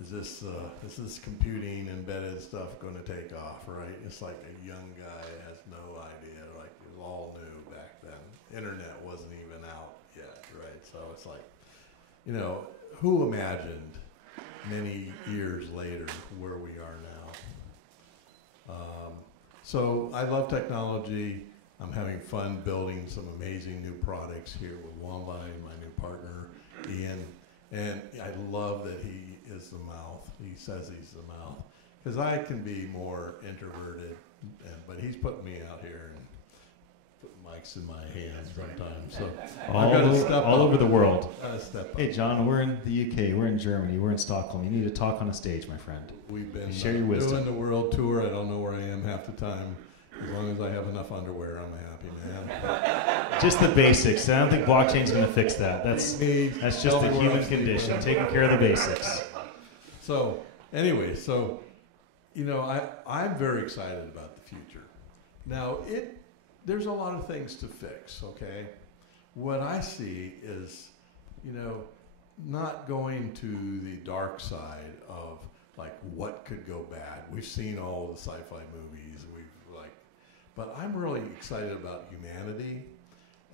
is this computing embedded stuff going to take off, right? It's like a young guy has no idea, like it was all new back then. Internet wasn't even out yet, right? So it's like, who imagined many years later where we are now? So I love technology. I'm having fun building some amazing new products here with WMVAI, my new partner, Ian. And I love that he is the mouth. He says he's the mouth. Because I can be more introverted, but he's putting me out here and putting mics in my hands sometimes. So all over the world. I gotta step up. Hey John, we're in the UK, we're in Germany, we're in Stockholm. You need to talk on a stage, my friend. We've been share your wisdom. doing the world tour. I don't know where I am half the time. As long as I have enough underwear, I'm I'm happy, man. Just the basics. I don't think blockchain's going to fix that. That's just Tell a me where human I'm sleeping. condition, taking care of the basics. So, anyway, I'm very excited about the future. Now, there's a lot of things to fix, okay? What I see is, not going to the dark side of, like, what could go bad. We've seen all the sci-fi movies, but I'm really excited about humanity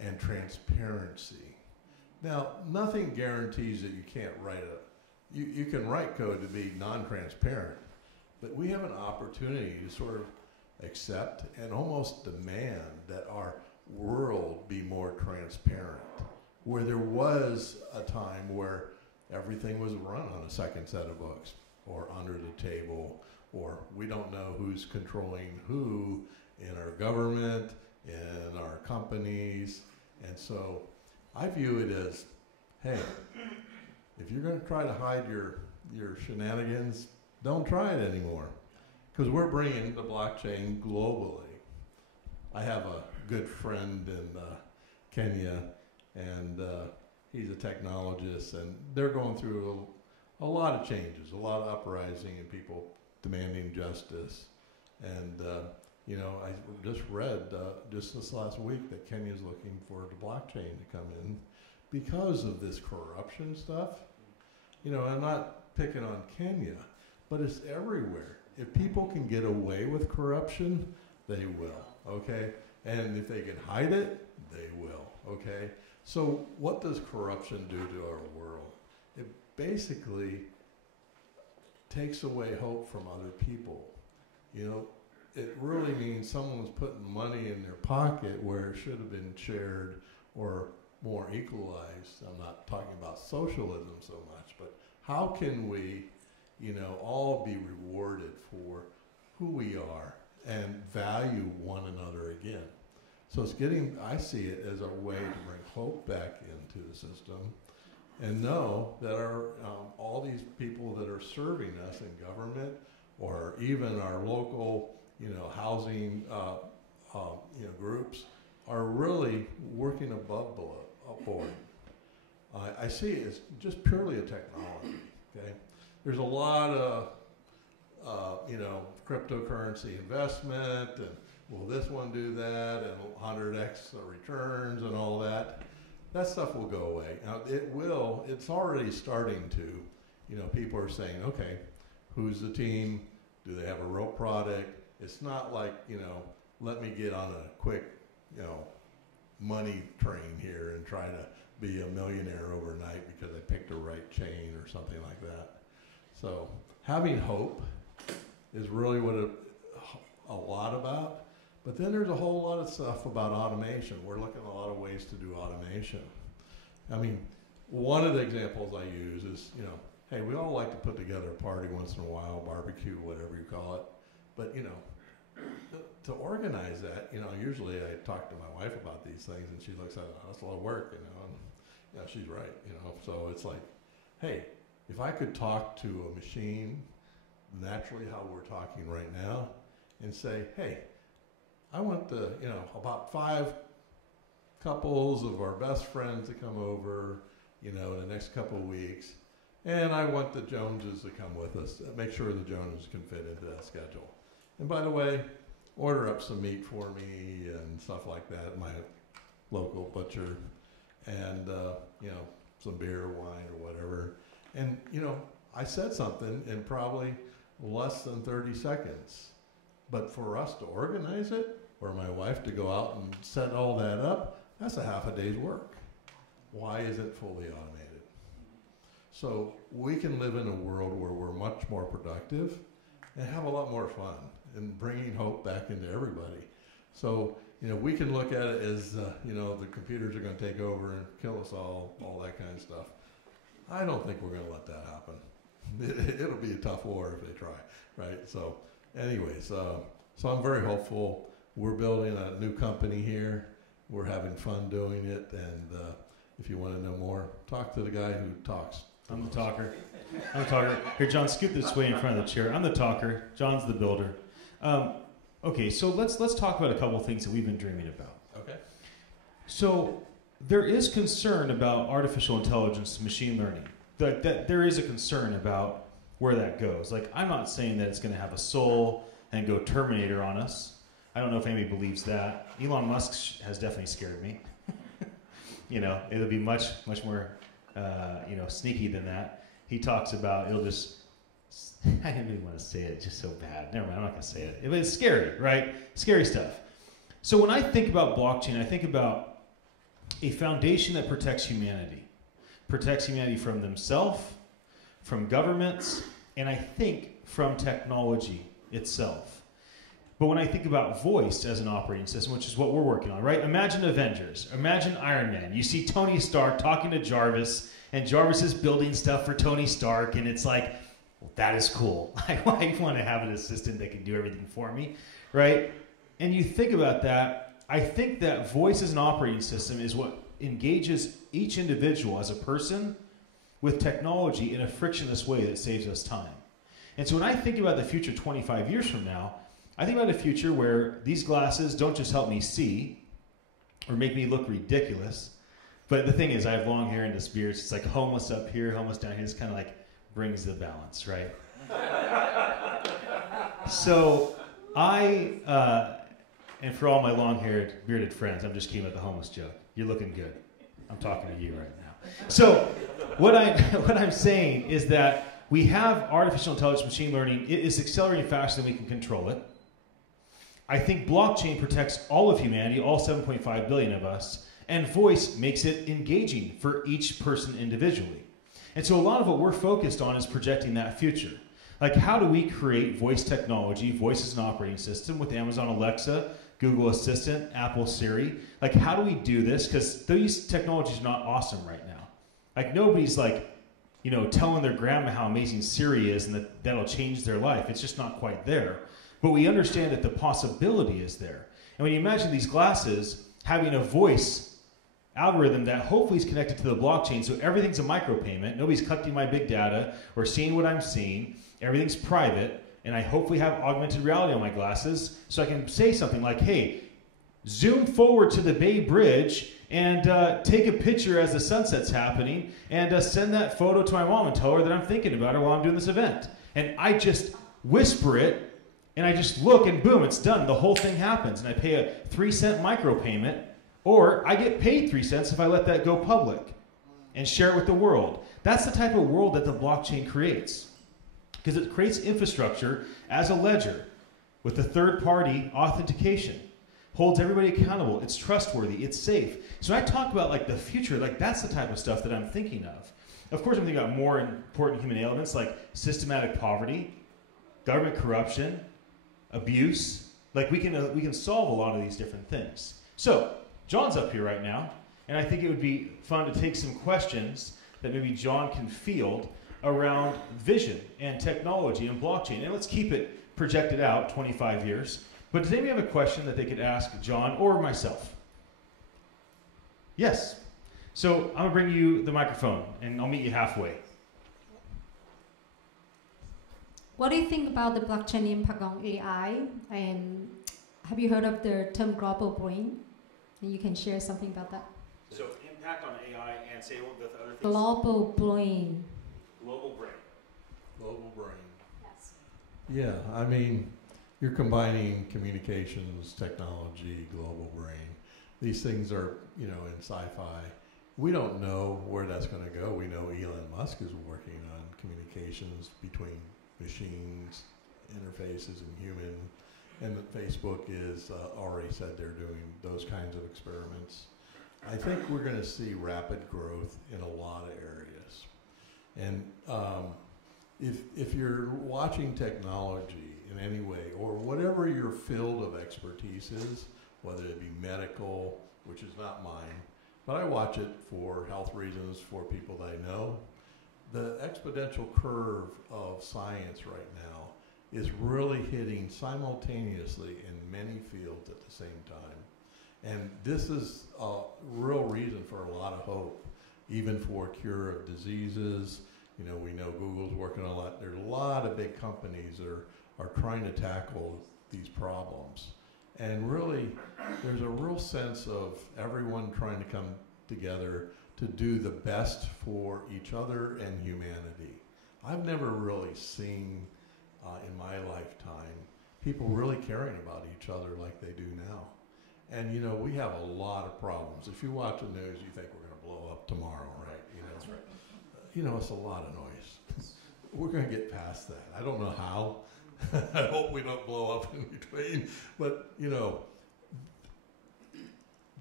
and transparency. Now, nothing guarantees that you can't write you can write code to be non-transparent, but we have an opportunity to sort of accept and almost demand that our world be more transparent, where there was a time where everything was run on a second set of books or under the table, or we don't know who's controlling who in our government, in our companies. And so I view it as, hey, if you're going to try to hide your shenanigans, don't try it anymore, because we're bringing the blockchain globally. I have a good friend in Kenya, and he's a technologist, and they're going through a lot of changes, a lot of uprising and people demanding justice. And I just read just this last week that Kenya's looking for the blockchain to come in because of this corruption stuff. I'm not picking on Kenya, but it's everywhere. If people can get away with corruption, they will, okay? And if they can hide it, they will, okay? So what does corruption do to our world? It basically takes away hope from other people. It really means someone's putting money in their pocket where it should have been shared or more equalized. I'm not talking about socialism so much, but how can we, all be rewarded for who we are and value one another again? So I see it as a way to bring hope back into the system and know that all these people that are serving us in government or even our local, housing, groups are really working above board. I see it as just purely a technology, okay? There's a lot of, cryptocurrency investment, and will this one do that, and 100x returns and all that. That stuff will go away. Now, it's already starting to, people are saying, okay, who's the team? Do they have a real product? It's not like, let me get on a quick, money train here and try to be a millionaire overnight because I picked the right chain or something like that. So having hope is really what a lot about. But then there's a whole lot of stuff about automation. We're looking at a lot of ways to do automation. I mean, one of the examples I use is, hey, we all like to put together a party once in a while, barbecue, whatever you call it. But, to organize that, usually I talk to my wife about these things, and she looks at it, that's a lot of work, and she's right, So it's like, hey, if I could talk to a machine naturally how we're talking right now and say, hey, I want about 5 couples of our best friends to come over, in the next couple of weeks, and I want the Joneses to come with us. Make sure the Joneses can fit into that schedule. And by the way, order up some meat for me and stuff like that at my local butcher, and some beer, wine, or whatever. And I said something in probably less than 30 seconds. But for us to organize it, or my wife to go out and set all that up, that's a half a day's work. Why is it fully automated? So we can live in a world where we're much more productive and have a lot more fun and bringing hope back into everybody. So, we can look at it as, the computers are going to take over and kill us all that kind of stuff. I don't think we're going to let that happen. It'll be a tough war if they try, right? So anyways, so I'm very hopeful. We're building a new company here. We're having fun doing it, and if you want to know more, talk to the guy who talks. I'm the talker. I'm the talker. Here, John, scoot this way in front of the chair. I'm the talker. John's the builder. Okay, so let's talk about a couple things that we've been dreaming about. Okay. So there is concern about artificial intelligence, machine learning. That there is a concern about where that goes. Like, I'm not saying that it's going to have a soul and go Terminator on us. I don't know if anybody believes that. Elon Musk has definitely scared me. You know, it'll be much more, sneaky than that. He talks about it'll just. I didn't really want to say it. It's just so bad. Never mind. I'm not going to say it. It's scary, right? Scary stuff. So when I think about blockchain, I think about a foundation that protects humanity from themselves, from governments, and I think from technology itself. But when I think about voice as an operating system, which is what we're working on, right? Imagine Avengers. Imagine Iron Man. You see Tony Stark talking to Jarvis, and Jarvis is building stuff for Tony Stark, and it's like, well, that is cool. I want to have an assistant that can do everything for me, right? And you think about that, I think that voice as an operating system is what engages each individual as a person with technology in a frictionless way that saves us time. And so when I think about the future 25 years from now, I think about a future where these glasses don't just help me see or make me look ridiculous, but the thing is, I have long hair and this beard, so it's like homeless up here, homeless down here. It's kind of like brings the balance, right? So and for all my long-haired, bearded friends, I'm just keeping with the homeless joke. You're looking good. I'm talking to you right now. So what I'm saying is that we have artificial intelligence, machine learning. It is accelerating faster than we can control it. I think blockchain protects all of humanity, all 7.5 billion of us, and voice makes it engaging for each person individually. And so a lot of what we're focused on is projecting that future. Like, how do we create voice technology, voice as an operating system with Amazon Alexa, Google Assistant, Apple Siri? Like, how do we do this? Because these technologies are not awesome right now. Like, nobody's like, telling their grandma how amazing Siri is and that'll change their life. It's just not quite there. But we understand that the possibility is there. And when you imagine these glasses having a voice algorithm that hopefully is connected to the blockchain, so everything's a micropayment. Nobody's collecting my big data or seeing what I'm seeing. Everything's private, and I hopefully have augmented reality on my glasses, so I can say something like, hey, zoom forward to the Bay Bridge and take a picture as the sunset's happening and send that photo to my mom and tell her that I'm thinking about her while I'm doing this event. And I just whisper it, and I just look, and boom, it's done. The whole thing happens, and I pay a 3-cent micropayment, or I get paid 3 cents if I let that go public and share it with the world. That's the type of world that the blockchain creates, because it creates infrastructure as a ledger with a third-party authentication, holds everybody accountable, it's trustworthy, it's safe. So when I talk about like the future, like that's the type of stuff that I'm thinking of. Of course, I'm thinking about more important human elements like systematic poverty, government corruption, abuse. Like we can solve a lot of these different things. So John's up here right now, and I think it would be fun to take some questions that maybe John can field around vision and technology and blockchain. And let's keep it projected out 25 years. But does anybody have a question that they could ask John or myself? Yes. So I'm going to bring you the microphone, and I'll meet you halfway. What do you think about the blockchain impact on AI? And have you heard of the term global brain? And you can share something about that. So impact on AI and say what the other things. Global brain. Global brain. Global brain. Yes. Yeah, I mean, you're combining communications, technology, global brain. These things are, in sci-fi. We don't know where that's going to go. We know Elon Musk is working on communications between machines, interfaces, and human. And Facebook is already said they're doing those kinds of experiments. I think we're going to see rapid growth in a lot of areas. And if you're watching technology in any way, or whatever your field of expertise is, whether it be medical, which is not mine, but I watch it for health reasons, for people that I know, the exponential curve of science right now is really hitting simultaneously in many fields at the same time. And this is a real reason for a lot of hope, even for cure of diseases. We know Google's working on a lot. There are a lot of big companies that are trying to tackle these problems. And really, there's a real sense of everyone trying to come together to do the best for each other and humanity. I've never really seen in my lifetime people really caring about each other like they do now. And you know, we have a lot of problems. If you watch the news, you think we're going to blow up tomorrow, right? You know, that's right. You know, it's a lot of noise. We're going to get past that. I don't know how. I hope we don't blow up in between. But, you know,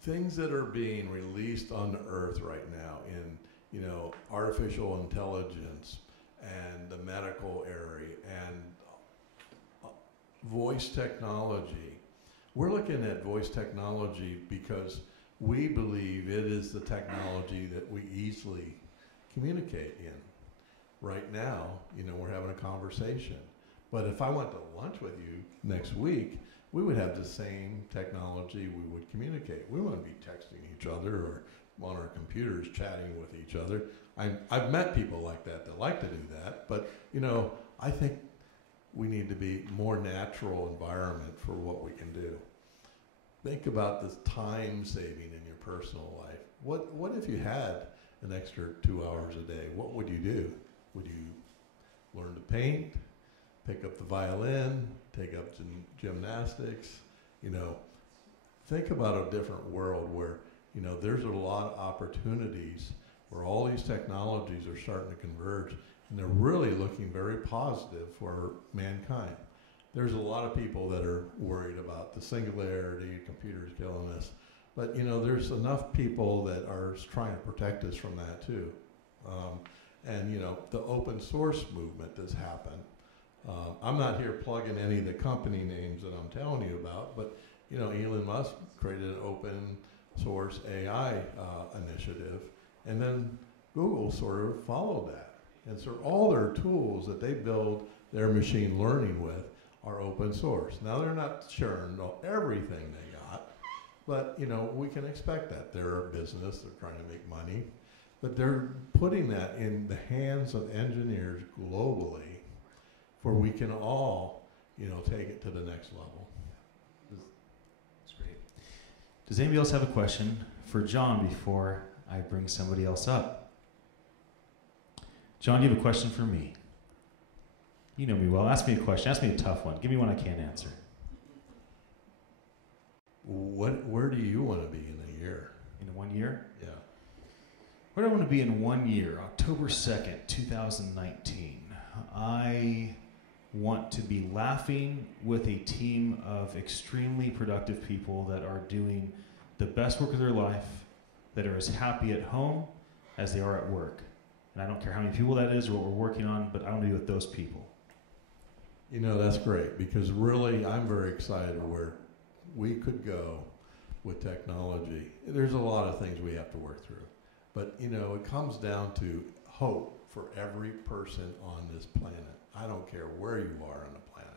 things that are being released on the earth right now in, you know, artificial intelligence and the medical area and voice technology. We're looking at voice technology because we believe it is the technology that we easily communicate in. Right now, you know, we're having a conversation. But if I went to lunch with you next week, we would have the same technology we would communicate. We wouldn't be texting each other or on our computers chatting with each other. I've met people like that like to do that, but you know, I think we need to be more natural environment for what we can do. Think about this time saving in your personal life. What if you had an extra 2 hours a day? What would you do? Would you learn to paint, pick up the violin, take up gymnastics? You know, think about a different world where, you know, there's a lot of opportunities where all these technologies are starting to converge, and they're really looking very positive for mankind. There's a lot of people that are worried about the singularity, computers killing us, but you know, there's enough people that are trying to protect us from that too. And you know, the open source movement has happened. I'm not here plugging any of the company names that I'm telling you about, but you know, Elon Musk created an open source AI initiative, and then Google sort of followed that. And so all their tools that they build their machine learning with are open source. Now they're not sharing everything they got, but you know, we can expect that. They're a business, they're trying to make money, but they're putting that in the hands of engineers globally where we can all, you know, take it to the next level. That's great. Does anybody else have a question for John before I bring somebody else up? John, do you have a question for me? You know me well. Ask me a question. Ask me a tough one. Give me one I can't answer. Where do you want to be in a year? In 1 year? Yeah. Where do I want to be in 1 year? October 2nd, 2019. I want to be laughing with a team of extremely productive people that are doing the best work of their life, that are as happy at home as they are at work. And I don't care how many people that is or what we're working on, but I want to be with those people. You know, that's great, because really I'm very excited where we could go with technology. There's a lot of things we have to work through, but you know, it comes down to hope for every person on this planet. I don't care where you are on the planet.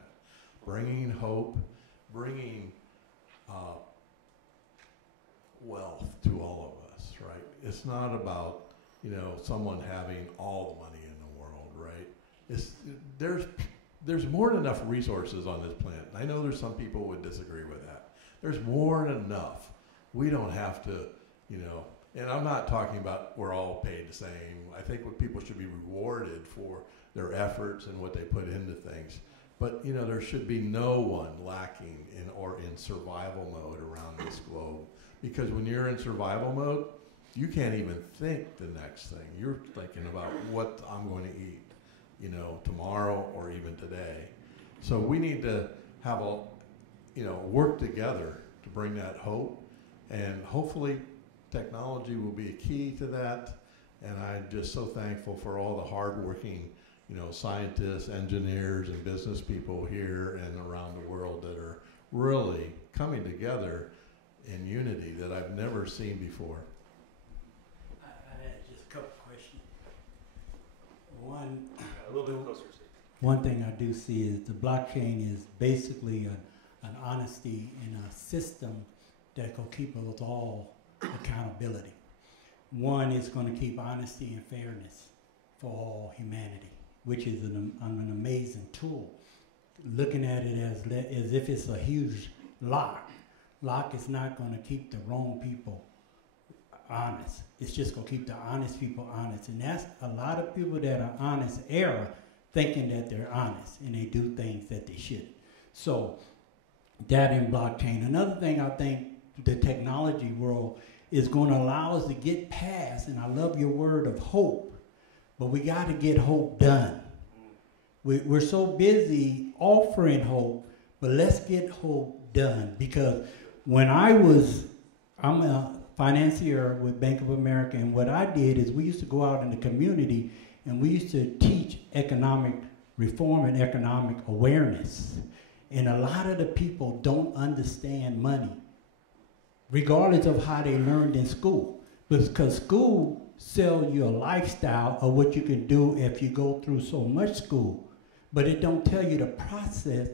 Bringing hope, bringing wealth to all of us, right? It's not about, you know, someone having all the money in the world, right? There's more than enough resources on this planet. I know there's some people who would disagree with that. There's more than enough. We don't have to, you know, and I'm not talking about we're all paid the same. I think what people should be rewarded for their efforts and what they put into things. But, you know, there should be no one lacking in survival mode around this globe. Because when you're in survival mode, you can't even think the next thing. You're thinking about what I'm going to eat, you know, tomorrow or even today. So we need to have work together to bring that hope, and hopefully technology will be a key to that. And I'm just so thankful for all the hardworking, you know, scientists, engineers, and business people here and around the world that are really coming together in unity that I've never seen before. I had just a couple questions. One, a little bit closer. One thing I do see is the blockchain is basically an honesty and a system that will keep us all accountability. One is going to keep honesty and fairness for all humanity, which is an amazing tool. looking at it as if it's a huge lock. Lock is not going to keep the wrong people honest. It's just going to keep the honest people honest. And that's a lot of people that are honest error thinking that they're honest and they do things that they shouldn't. So that in blockchain. Another thing I think the technology world is going to allow us to get past, and I love your word of hope, but we got to get hope done. We're so busy offering hope, but let's get hope done. Because when I'm a financier with Bank of America, and what I did is we used to go out in the community and we used to teach economic reform and economic awareness. And a lot of the people don't understand money, regardless of how they learned in school. Because school sells you a lifestyle of what you can do if you go through so much school, but it don't tell you the process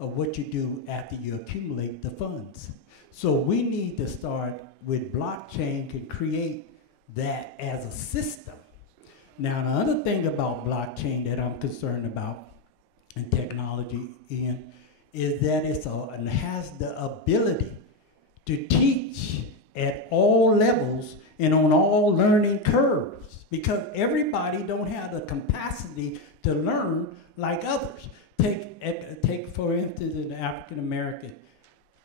of what you do after you accumulate the funds. So we need to start with blockchain to create that as a system. Now, the other thing about blockchain that I'm concerned about in technology, Ian, is that it has the ability to teach at all levels and on all learning curves, because everybody don't have the capacity to learn like others. Take for instance, in the African American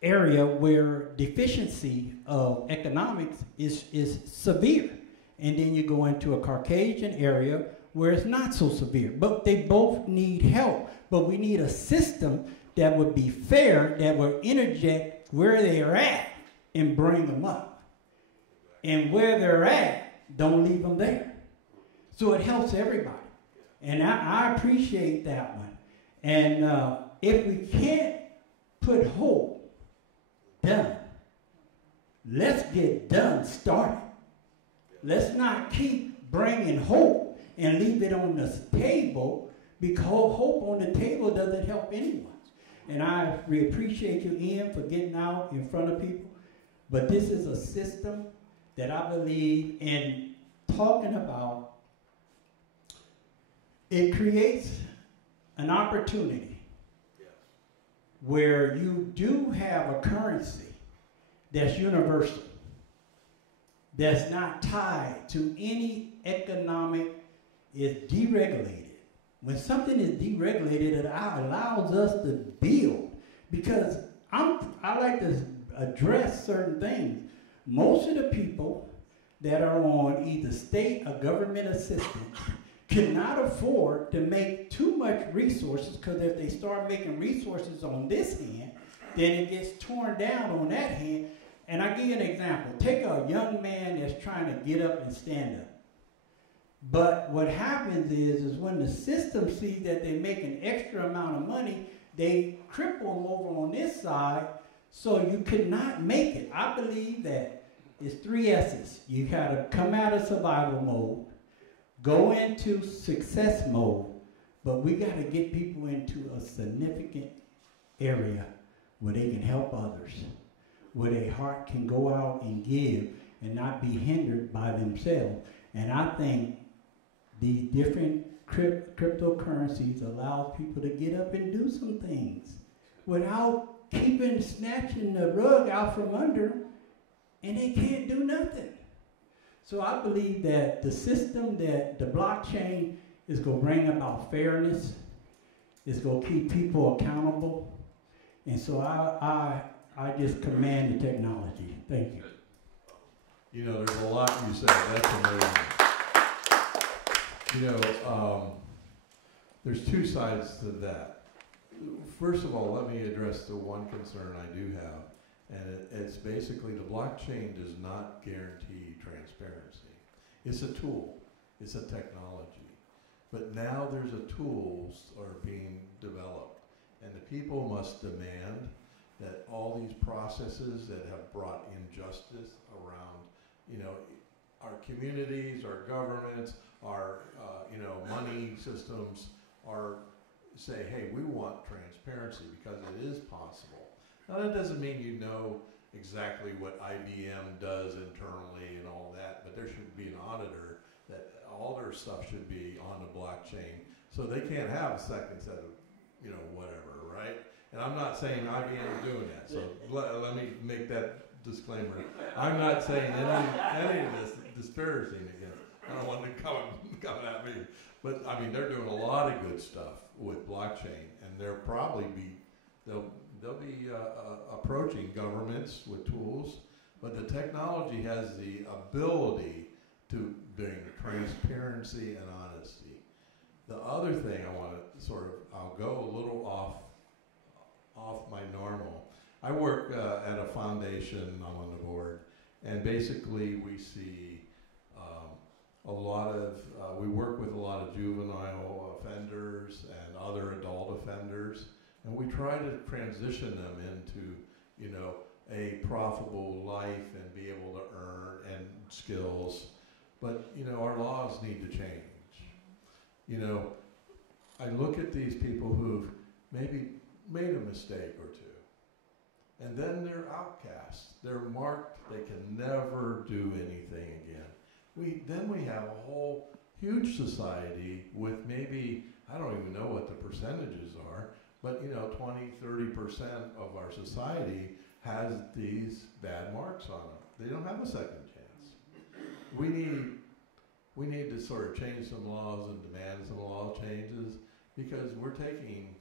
area where deficiency of economics is severe. And then you go into a Caucasian area where it's not so severe. But they both need help. But we need a system that would be fair, that would interject where they are at and bring them up. And where they're at, don't leave them there. So it helps everybody. And I appreciate that one. And if we can't put hope done, let's get done started. Let's not keep bringing hope and leave it on the table, because hope on the table doesn't help anyone. And I really appreciate you, Ian, for getting out in front of people. But this is a system that I believe in talking about. It creates an opportunity where you do have a currency that's universal, that's not tied to any economic, is deregulated. When something is deregulated, it allows us to build. Because I like to address certain things. Most of the people that are on either state or government assistance cannot afford to make too much resources, because if they start making resources on this hand, then it gets torn down on that hand. And I give you an example. Take a young man that's trying to get up and stand up. But what happens is when the system sees that they make an extra amount of money, they cripple them over on this side, so you could not make it. I believe that it's 3 S's. You got to come out of survival mode, go into success mode, but we got to get people into a significant area where they can help others, where their heart can go out and give and not be hindered by themselves. And I think these different cryptocurrencies allow people to get up and do some things without snatching the rug out from under them, and they can't do nothing. So I believe that the system, that the blockchain is going to bring about fairness, is going to keep people accountable, and so I just commend the technology. Thank you. You know, there's a lot you said. That's amazing. You know, there's 2 sides to that. First of all, let me address the one concern I do have, and it's basically the blockchain does not guarantee transparency. It's a tool. It's a technology. But now there's tools are being developed, and the people must demand that all these processes that have brought injustice around, you know, our communities, our governments, our, you know, money systems say, hey, we want transparency because it is possible. Now that doesn't mean you know exactly what IBM does internally and all that, but there should be an auditor that all their stuff should be on the blockchain, so they can't have a second set of you know, whatever, right? And I'm not saying IBM is doing that, so let me make that disclaimer. I'm not saying any of this disparaging against. I don't want them coming at me, but I mean they're doing a lot of good stuff with blockchain, and they'll be approaching governments with tools, but the technology has the ability to bring transparency and honesty. The other thing I want to I'll go a little off my normal. I work at a foundation, I'm on the board, and basically we see we work with a lot of juvenile offenders and other adult offenders, and we try to transition them into, you know, a profitable life and be able to earn and skills. But, you know, our laws need to change. You know, I look at these people who've maybe made a mistake or two, and then they're outcasts. They're marked. They can never do anything again. Then we have a whole huge society with maybe, I don't even know what the percentages are, but, you know, 20-30% of our society has these bad marks on them. They don't have a second chance. We need to sort of change some laws and demand some law changes, because we're taking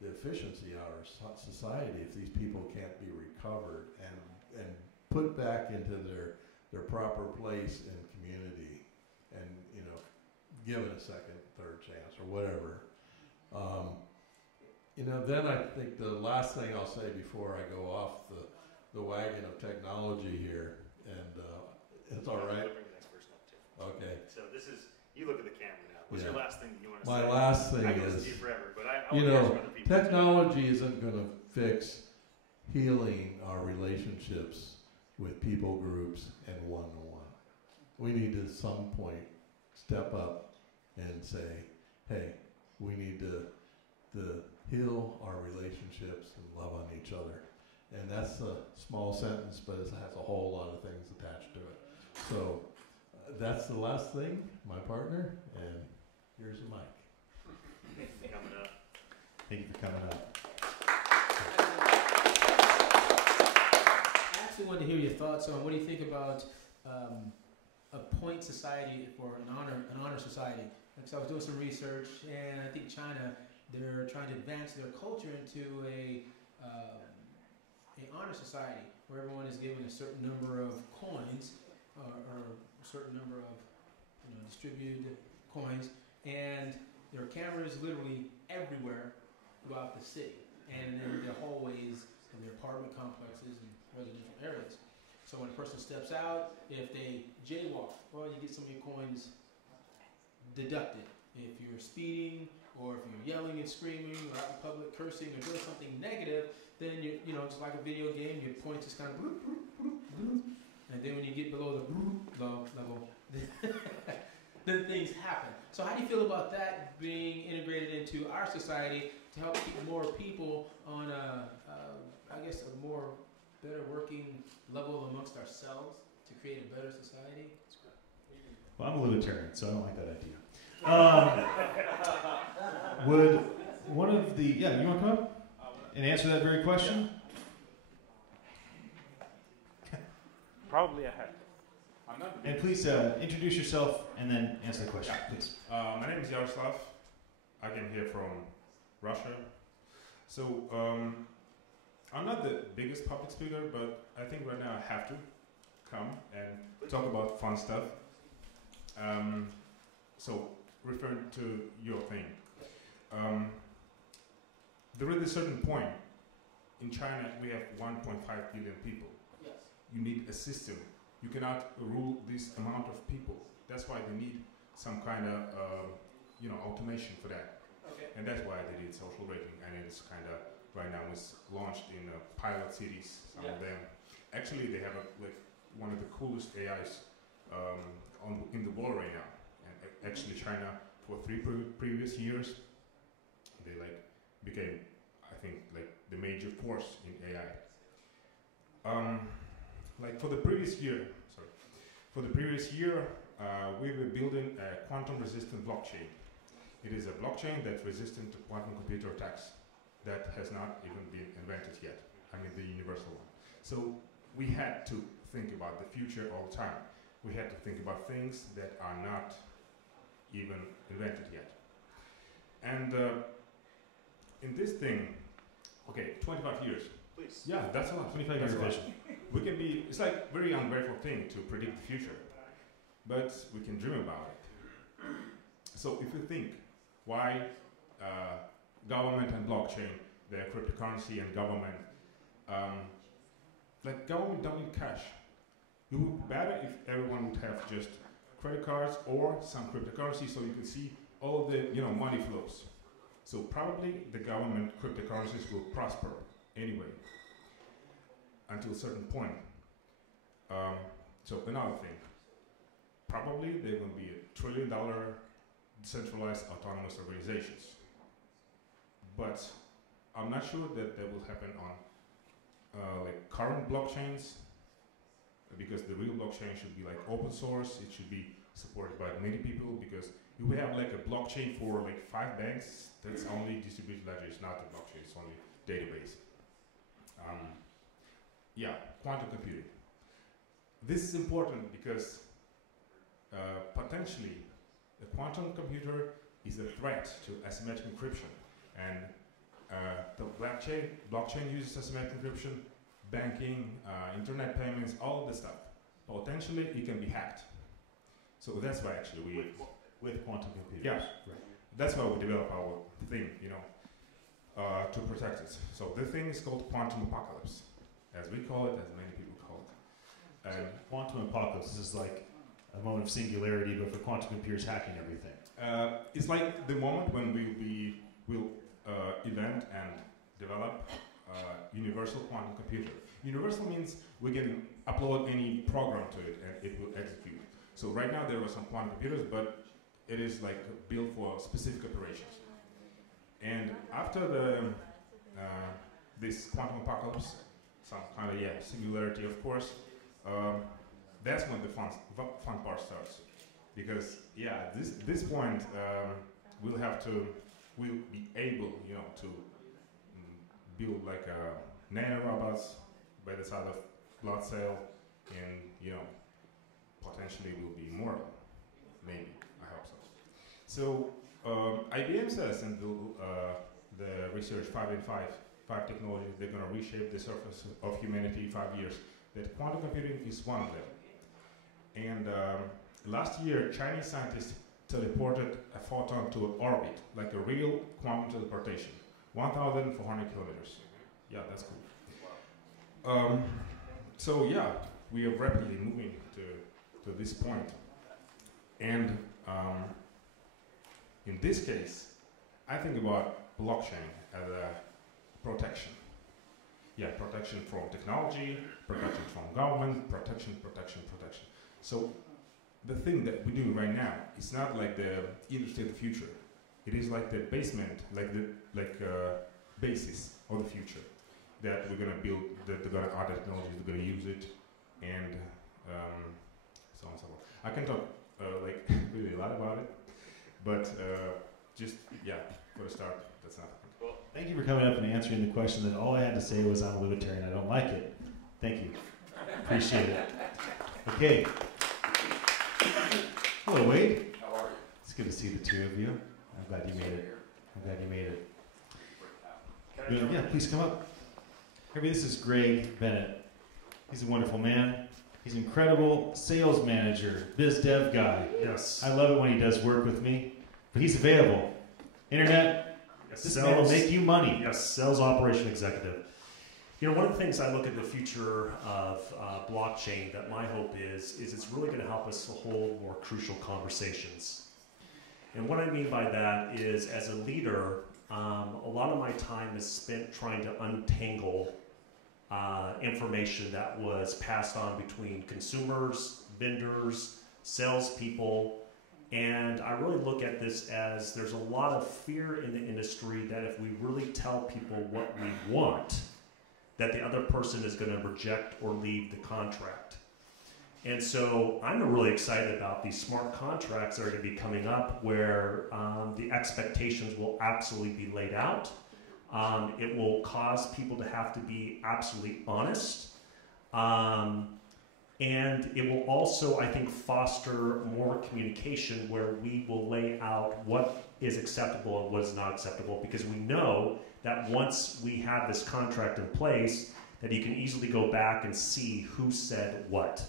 the efficiency out of our society if these people can't be recovered and put back into their proper place in community, and, you know, given a second, third chance or whatever. You know, then I think the last thing I'll say before I go off the wagon of technology here, and it's all right. Okay. So this is, you look at the camera now. What's your last thing that you want to say? My last thing I can is, listen to you forever, but I you want to hear know, from other people. technology isn't going to fix healing our relationships with people groups and one-on-one. We need to at some point step up and say, hey, we need to heal our relationships and love on each other. And that's a small sentence, but it has a whole lot of things attached to it. So that's the last thing, my partner, and here's the mic. Thank you for coming up. Thank you for coming up. I actually wanted to hear your thoughts on what do you think about a point society or an honor society. Because I was doing some research, and I think China, they're trying to advance their culture into a honor society where everyone is given a certain number of coins or a certain number of distributed coins, and there are cameras literally everywhere throughout the city and in their hallways and their apartment complexes and residential areas. So when a person steps out, if they jaywalk, well, you get some of your coins deducted. If you're speeding, or if you're yelling and screaming, or out in public cursing, or doing something negative, then it's like a video game. Your points just kind of bloop, bloop, bloop, bloop. And then when you get below the bloop level, then things happen. So how do you feel about that being integrated into our society to help keep more people on a more better working level amongst ourselves to create a better society? Well, I'm a libertarian, so I don't like that idea. Would one of the... Yeah, you want to come up and answer that very question? Probably I have. I'm not and please introduce yourself and then answer the question, please. My name is Yaroslav. I came here from Russia. So I'm not the biggest public speaker, but I think right now I have to come and talk about fun stuff. So referring to your thing, there is a certain point. In China, we have 1.5 billion people. Yes. You need a system. You cannot rule this amount of people. That's why they need some kind of automation for that. Okay. And that's why they did social rating, and it's kind of right now it's launched in pilot cities. Some of them, actually, they have one of the coolest AIs in the world right now. And actually, China for 3 previous years, they became, I think, the major force in AI. For the previous year, we were building a quantum-resistant blockchain. It is a blockchain that's resistant to quantum computer attacks that has not even been invented yet. I mean, the universal one. So we had to think about the future all the time. We had to think about things that are not even invented yet. And in this thing, okay, 25 years. Please. Yeah, that's a lot. 25 years vision. We can be, it's like a very ungrateful thing to predict the future, but we can dream about it. So if you think why government and blockchain, the cryptocurrency and government, like government don't need cash. It would be better if everyone would have just credit cards or some cryptocurrency so you can see all the money flows. So probably the government cryptocurrencies will prosper anyway until a certain point. So another thing, probably there will be $1 trillion decentralized autonomous organizations. But I'm not sure that that will happen on like current blockchains, because the real blockchain should be like open source. It should be supported by many people, because if we have like a blockchain for like 5 banks, that's only distributed ledger. It's not a blockchain, it's only database. Yeah, quantum computing. This is important because potentially the quantum computer is a threat to asymmetric encryption, and the blockchain uses asymmetric encryption, banking, internet payments, all of this stuff. Potentially, it can be hacked. So that's why actually we with quantum computers. Yeah, right. That's why we develop our thing, to protect it. So the thing is called quantum apocalypse, as we call it, as many people call it. And So quantum apocalypse is like a moment of singularity, but for quantum computers hacking everything. It's like the moment when we will invent and develop universal quantum computer. Universal means we can upload any program to it and it will execute. So right now there are some quantum computers, but it is like built for specific operations. And after the this quantum apocalypse, some kind of singularity, of course, that's when the fun part starts. Because this point we'll be able, to build like nano robots by the side of blood cell, and potentially will be immortal. Maybe, I hope so. So IBM says in the research 5 technologies, they're going to reshape the surface of humanity in 5 years. That quantum computing is one of them. And last year, Chinese scientists teleported a photon to an orbit, like a real quantum teleportation, 1,400 kilometers. Yeah, that's cool. So yeah, we are rapidly moving to this point. And in this case, I think about blockchain as a protection. Yeah, protection from technology, protection from government, protection. So the thing that we do right now is not like the industry of the future. It is like the basement, like the basis of the future that we're gonna build. That they're gonna add technologies, they're gonna use it, and so on and so forth. I can talk like really a lot about it, but just for the start, that's not. Well, thank you for coming up and answering the question that all I had to say was I'm a libertarian, I don't like it. Thank you. Appreciate it. Okay. Hello, Wade. How are you? It's good to see the two of you. I'm glad you made it. Yeah, please come up. Everybody, this is Greg Bennett. He's a wonderful man. He's an incredible sales manager, biz dev guy. Yes. I love it when he does work with me, but he's available. Internet, this man will make you money. Yes, sales operation executive. One of the things I look at the future of blockchain that my hope is it's really going to help us to hold more crucial conversations. And what I mean by that is, as a leader, a lot of my time is spent trying to untangle information that was passed on between consumers, vendors, salespeople, and I really look at this as there's a lot of fear in the industry that if we really tell people what we want, that the other person is going to reject or leave the contract. And so I'm really excited about these smart contracts that are going to be coming up where the expectations will absolutely be laid out. It will cause people to have to be absolutely honest. And it will also, I think, foster more communication where we will lay out what is acceptable and what is not acceptable, because we know that once we have this contract in place, that you can easily go back and see who said what.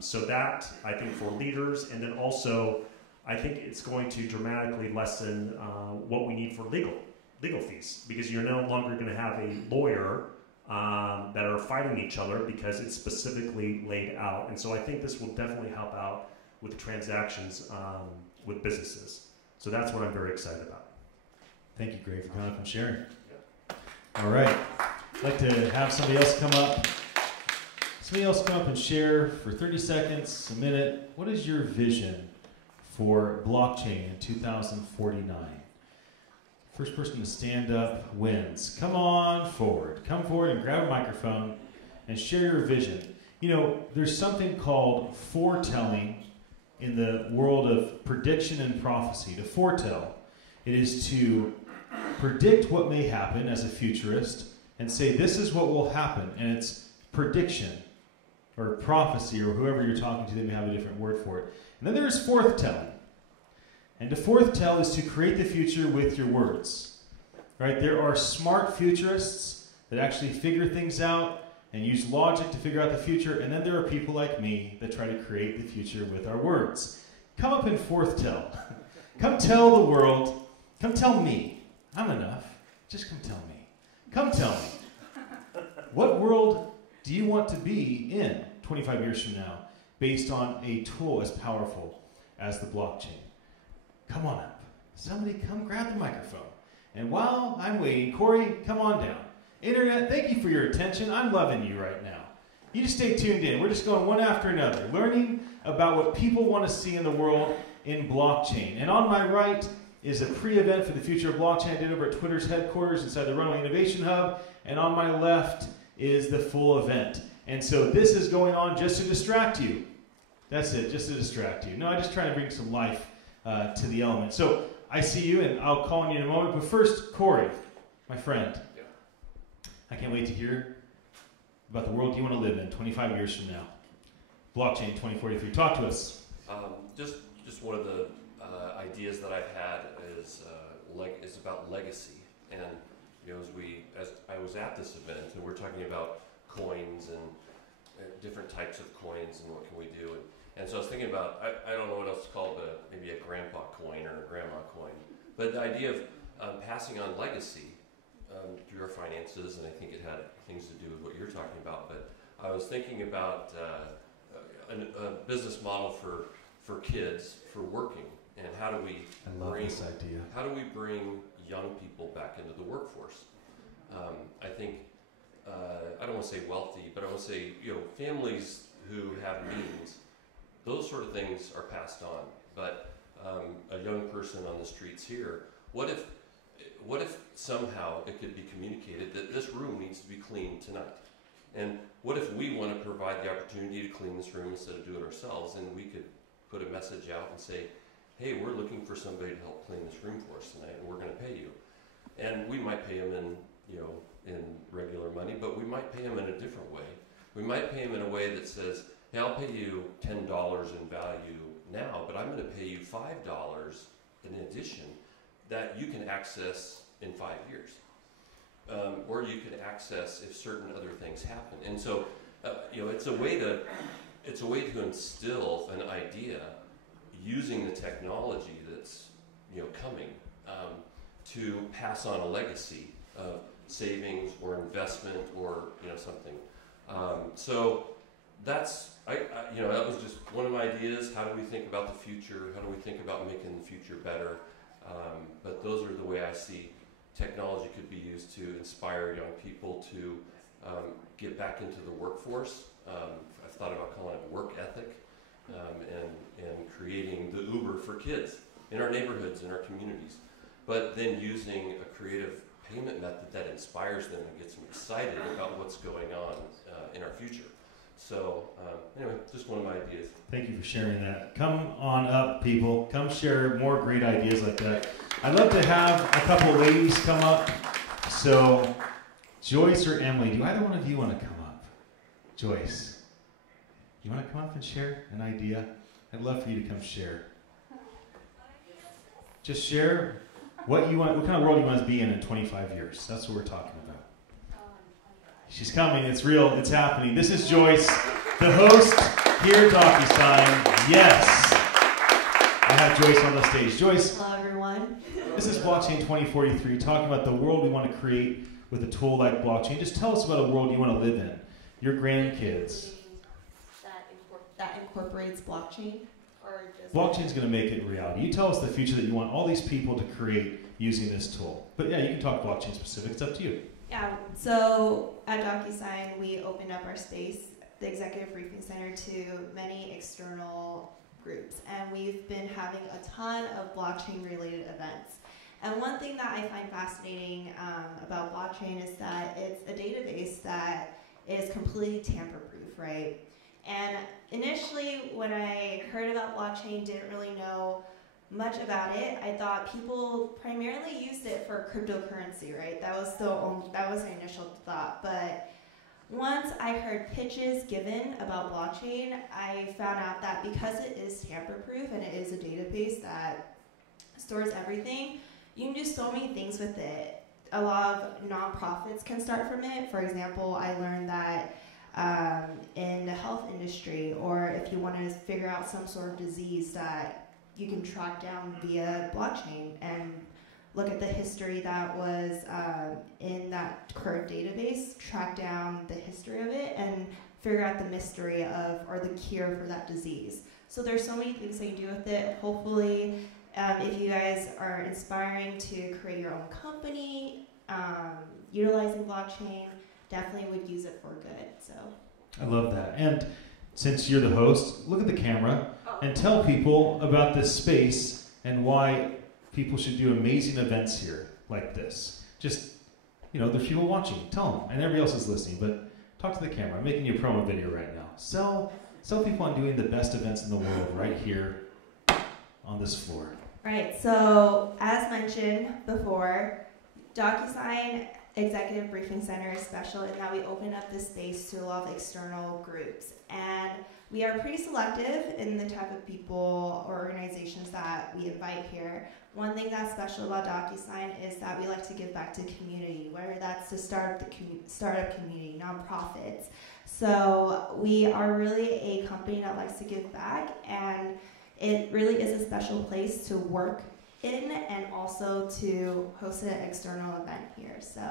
So that, I think, for leaders, and then also, I think it's going to dramatically lessen what we need for legal fees, because you're no longer going to have a lawyer that are fighting each other because it's specifically laid out. And so I think this will definitely help out with transactions with businesses. So that's what I'm very excited about. Thank you, Gray, for coming up and sharing. All right. I'd like to have somebody else come up. Somebody else come up and share for 30 seconds, a minute. What is your vision for blockchain in 2049? First person to stand up wins. Come on forward. Come forward and grab a microphone and share your vision. You know, there's something called foretelling in the world of prediction and prophecy. To foretell, it is to predict what may happen as a futurist and say this is what will happen, and it's prediction or prophecy, or whoever you're talking to, they may have a different word for it. And then there is forthtelling. And to forthtell is to create the future with your words. Right? There are smart futurists that actually figure things out and use logic to figure out the future, and then there are people like me that try to create the future with our words. Come up and forthtell. Come tell the world. Come tell me. I'm enough. Just come tell me. Come tell me. What world do you want to be in 25 years from now based on a tool as powerful as the blockchain? Come on up. Somebody come grab the microphone. And while I'm waiting, Corey, come on down. Internet, thank you for your attention. I'm loving you right now. You just stay tuned in. We're just going one after another, learning about what people want to see in the world in blockchain. And on my right is a pre-event for the future of blockchain I did over at Twitter's headquarters inside the Runway Innovation Hub. And on my left is the full event. And so this is going on just to distract you. That's it, just to distract you. No, I'm just trying to bring some life to the element. So I see you, and I'll call on you in a moment. But first, Corey, my friend. Yeah. I can't wait to hear about the world you want to live in 25 years from now. Blockchain 2043. Talk to us. Just one of the ideas that I've had is about legacy. And you know, as I was at this event, and we're talking about coins and different types of coins and what can we do. And so I was thinking about, I don't know what else to call it, maybe a grandpa coin or a grandma coin. But the idea of passing on legacy through our finances, and I think it had things to do with what you're talking about. But I was thinking about a business model for kids, for working, and how do we bring young people back into the workforce? I think, I don't want to say wealthy, but I want to say, you know, families who have means, those sort of things are passed on. But a young person on the streets here, what if somehow it could be communicated that this room needs to be cleaned tonight? And what if we want to provide the opportunity to clean this room instead of do it ourselves, and we could put a message out and say, hey, we're looking for somebody to help clean this room for us tonight, and we're going to pay you. And we might pay them in regular money, but we might pay them in a different way. We might pay them in a way that says, hey, I'll pay you $10 in value now, but I'm going to pay you $5 in addition that you can access in 5 years. Or you can access if certain other things happen. And so, you know, it's a way to instill an idea using the technology that's, you know, coming to pass on a legacy of savings or investment or, you know, something. So that's, you know, that was just one of my ideas. How do we think about the future? How do we think about making the future better? But those are the way I see technology could be used to inspire young people to get back into the workforce. I've thought about calling it work ethic and creating the Uber for kids in our neighborhoods, in our communities. But then using a creative payment method that inspires them and gets them excited about what's going on in our future. So anyway, just one of my ideas. Thank you for sharing that. Come on up, people. Come share more great ideas like that. I'd love to have a couple ladies come up. So, Joyce or Emily, do either one of you want to come up? Joyce, do you want to come up and share an idea? I'd love for you to come share. Just share what you want, what kind of world you want to be in 25 years. That's what we're talking about. She's coming. It's real. It's happening. This is Joyce, the host here at DocuSign. Yes. I have Joyce on the stage. Joyce. Hello, everyone. This is Blockchain 2043, talking about the world we want to create with a tool like blockchain. Just tell us about a world you want to live in. Your grandkids. That incorporates blockchain? Or just Blockchain's going to make it reality. You tell us the future that you want all these people to create using this tool. But yeah, you can talk blockchain specific. It's up to you. Yeah, so at DocuSign, we opened up our space, the Executive Briefing Center, to many external groups. And we've been having a ton of blockchain-related events. And one thing that I find fascinating about blockchain is that it's a database that is completely tamper-proof, right? And initially, when I heard about blockchain, didn't really know much about it. I thought people primarily used it for cryptocurrency, right? That was the initial thought. But once I heard pitches given about blockchain, I found out that because it is tamper-proof and it is a database that stores everything, you can do so many things with it. A lot of nonprofits can start from it. For example, I learned that in the health industry, or if you want to figure out some sort of disease that you can track down via blockchain and look at the history that was in that current database, track down the history of it, and figure out the mystery of, or the cure for that disease. So there's so many things that you can do with it. Hopefully, if you guys are inspiring to create your own company, utilizing blockchain, definitely would use it for good. So I love that. And since you're the host, look at the camera and tell people about this space and why people should do amazing events here like this. Just, there's people watching. Tell them. And everybody else is listening. But talk to the camera. I'm making you a promo video right now. Sell people on doing the best events in the world right here on this floor. Right. So as mentioned before, DocuSign Executive Briefing Center is special in that we open up this space to a lot of external groups. And we are pretty selective in the type of people or organizations that we invite here. One thing that's special about DocuSign is that we like to give back to community, whether that's the startup community, nonprofits. So we are really a company that likes to give back, and it really is a special place to work in and also to host an external event here. So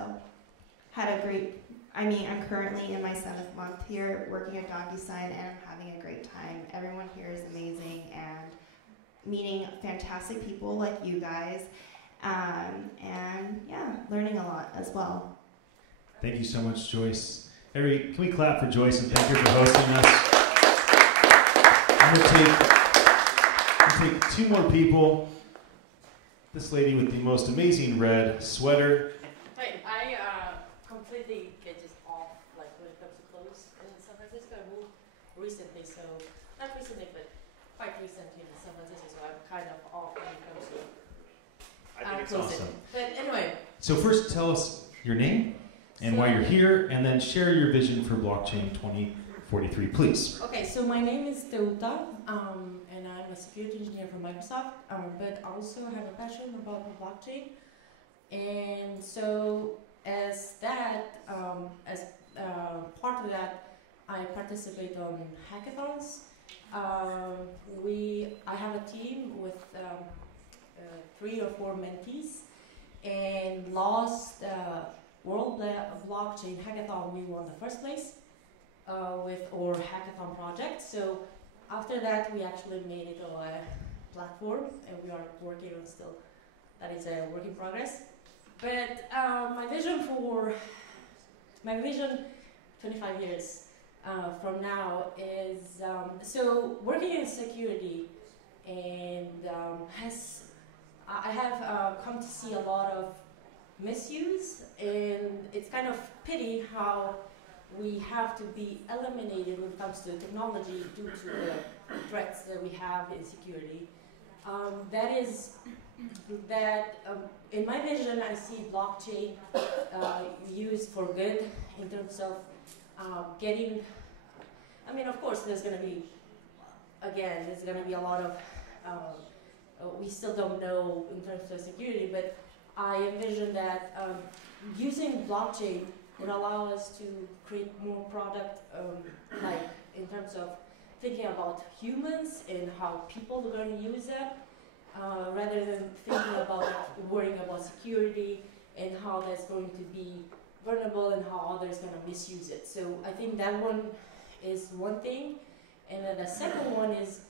I'm currently in my 7th month here working at DocuSign, and I'm having a great time. Everyone here is amazing, and meeting fantastic people like you guys, and yeah, learning a lot as well. Thank you so much, Joyce. Can we clap for Joyce and thank her for hosting us? I'm going to take 2 more people. This lady with the most amazing red sweater. Wait, I completely get just off, like when it comes to clothes in San Francisco. I moved recently, so not recently, but quite recently in San Francisco, so I'm kind of off when it comes to I think it's awesome. But anyway. So first, tell us your name and why you're here, and then share your vision for Blockchain 2043, please. Okay, so my name is Teuta, and I'm a security engineer for Microsoft, but also have a passion about blockchain. And so as that, part of that, I participate on hackathons. I have a team with 3 or 4 mentees, and last World Blockchain Hackathon we won the first place with our hackathon project. So after that we actually made it a platform, and we are working on still, that is a work in progress. But my vision 25 years from now is so working in security, and I have come to see a lot of misuse, and it's kind of pity how we have to be eliminated when it comes to technology due to the threats that we have in security. In my vision, I see blockchain used for good in terms of getting. I mean, of course, there's going to be a lot of. We still don't know in terms of security, but I envision that using blockchain would allow us to create more product, like in terms of thinking about humans and how people are going to use it, rather than thinking about worrying about security and how that's going to be vulnerable and how others are going to misuse it. So I think that one is one thing. And then the second one is,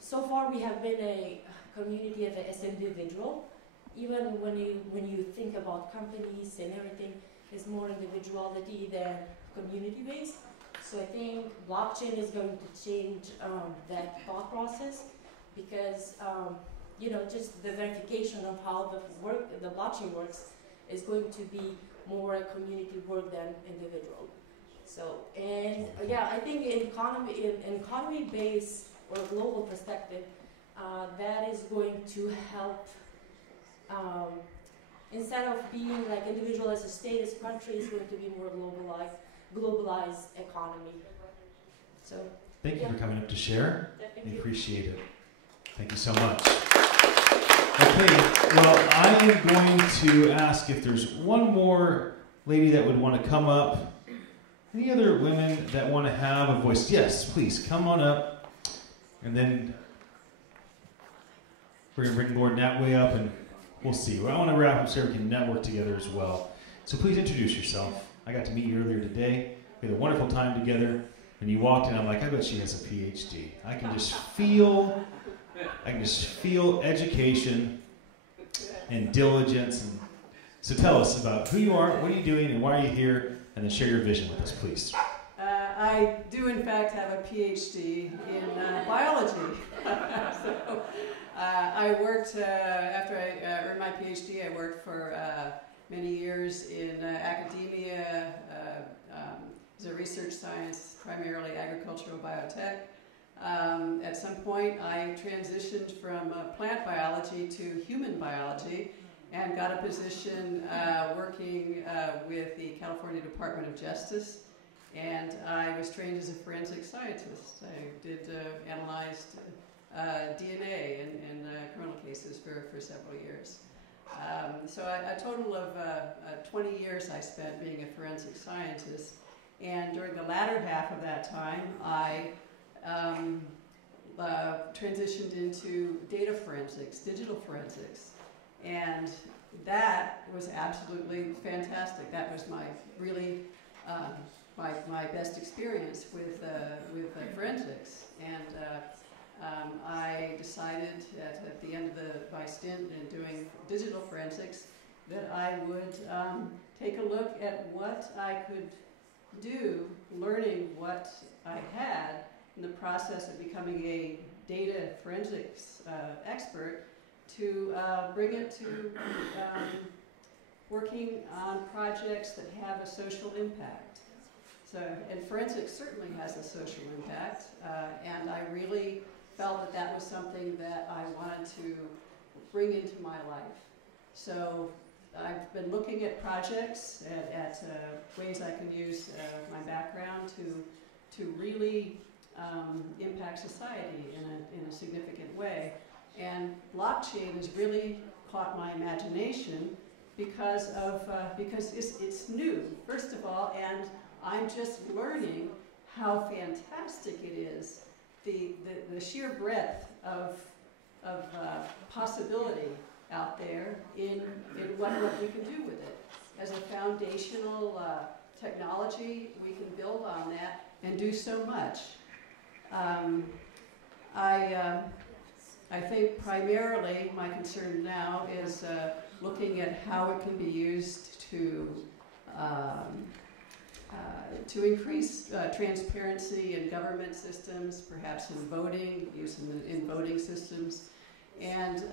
so far we have been a community as individual. Even when you think about companies and everything, it's more individuality than community-based. So I think blockchain is going to change that thought process, because just the verification of how the blockchain works is going to be more a community work than individual. So, and I think in economy-based or global perspective, that is going to help. Instead of being like individual as a state, as a country, is going to be more globalized economy. So thank you for coming up to share. We appreciate it. Thank you so much. Okay, well, I am going to ask if there's one more lady that would want to come up. Any other women that want to have a voice? Yes, please, come on up. And then we're going to bring Lord Nat way up, and we'll see. Well, I want to wrap up so we can network together as well. So please introduce yourself. I got to meet you earlier today. We had a wonderful time together. When you walked in, I'm like, I bet she has a PhD. I can just feel education and diligence. And so tell us about who you are, what are you doing, and why are you here, and then share your vision with us, please. I do, in fact, have a PhD in biology. So, I worked, after I earned my PhD, I worked for many years in academia as a research science, primarily agricultural biotech. At some point, I transitioned from plant biology to human biology and got a position working with the California Department of Justice. And I was trained as a forensic scientist. I did analyzed DNA in criminal cases for several years. So a total of 20 years I spent being a forensic scientist. And during the latter half of that time, I transitioned into data forensics, digital forensics. And that was absolutely fantastic. That was my really my best experience with forensics. And I decided at the end of my stint in doing digital forensics that I would take a look at what I could do, learning what I had in the process of becoming a data forensics expert, to bring it to working on projects that have a social impact. So, and forensics certainly has a social impact, and I really felt that that was something that I wanted to bring into my life. So I've been looking at projects, at ways I can use my background to really impact society in a significant way. And blockchain has really caught my imagination because it's new, first of all, and I'm just learning how fantastic it is, the sheer breadth of possibility out there in what we can do with it. As a foundational technology, we can build on that and do so much. I think primarily my concern now is looking at how it can be used to increase transparency in government systems, perhaps in voting, use in voting systems, and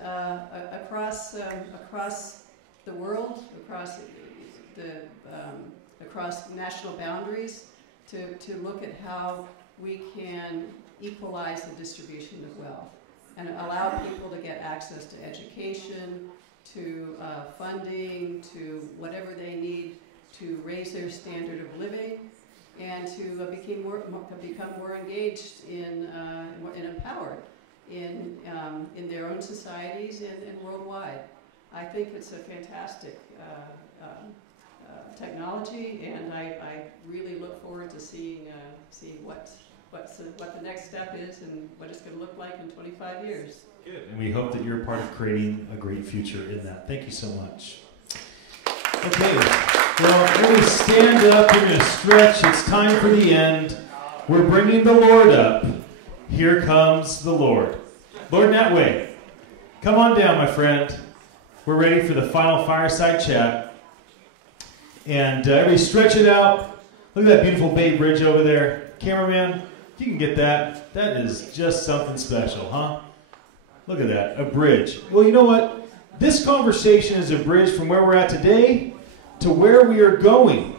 across the world, across the across national boundaries to look at how we can equalize the distribution of wealth and allow people to get access to education, to funding, to whatever they need to raise their standard of living, and to become more engaged and empowered in their own societies and worldwide. I think it's a fantastic technology, and I really look forward to seeing what the next step is and what it's going to look like in 25 years. Good. And we hope that you're a part of creating a great future in that. Thank you so much. Okay. Well, everybody stand up. We're going to stretch. It's time for the end. We're bringing the Lord up. Here comes the Lord. Lord Natway, come on down, my friend. We're ready for the final fireside chat. And everybody stretch it out. Look at that beautiful Bay Bridge over there. Cameraman, if you can get that, that is just something special, huh? Look at that, a bridge. Well, you know what? This conversation is a bridge from where we're at today to where we are going.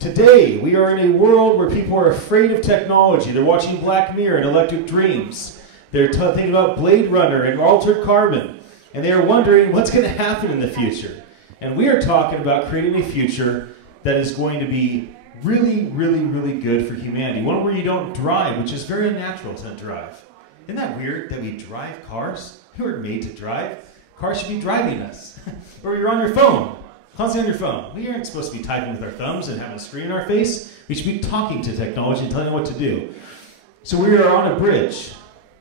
Today, we are in a world where people are afraid of technology. They're watching Black Mirror and Electric Dreams. They're thinking about Blade Runner and Altered Carbon. And they are wondering what's going to happen in the future. And we are talking about creating a future that is going to be really, really, really good for humanity. One where you don't drive, which is very unnatural to drive. Isn't that weird that we drive cars? We weren't made to drive. Cars should be driving us. Or you're on your phone, constantly on your phone. We aren't supposed to be typing with our thumbs and having a screen in our face. We should be talking to technology and telling it what to do. So we are on a bridge,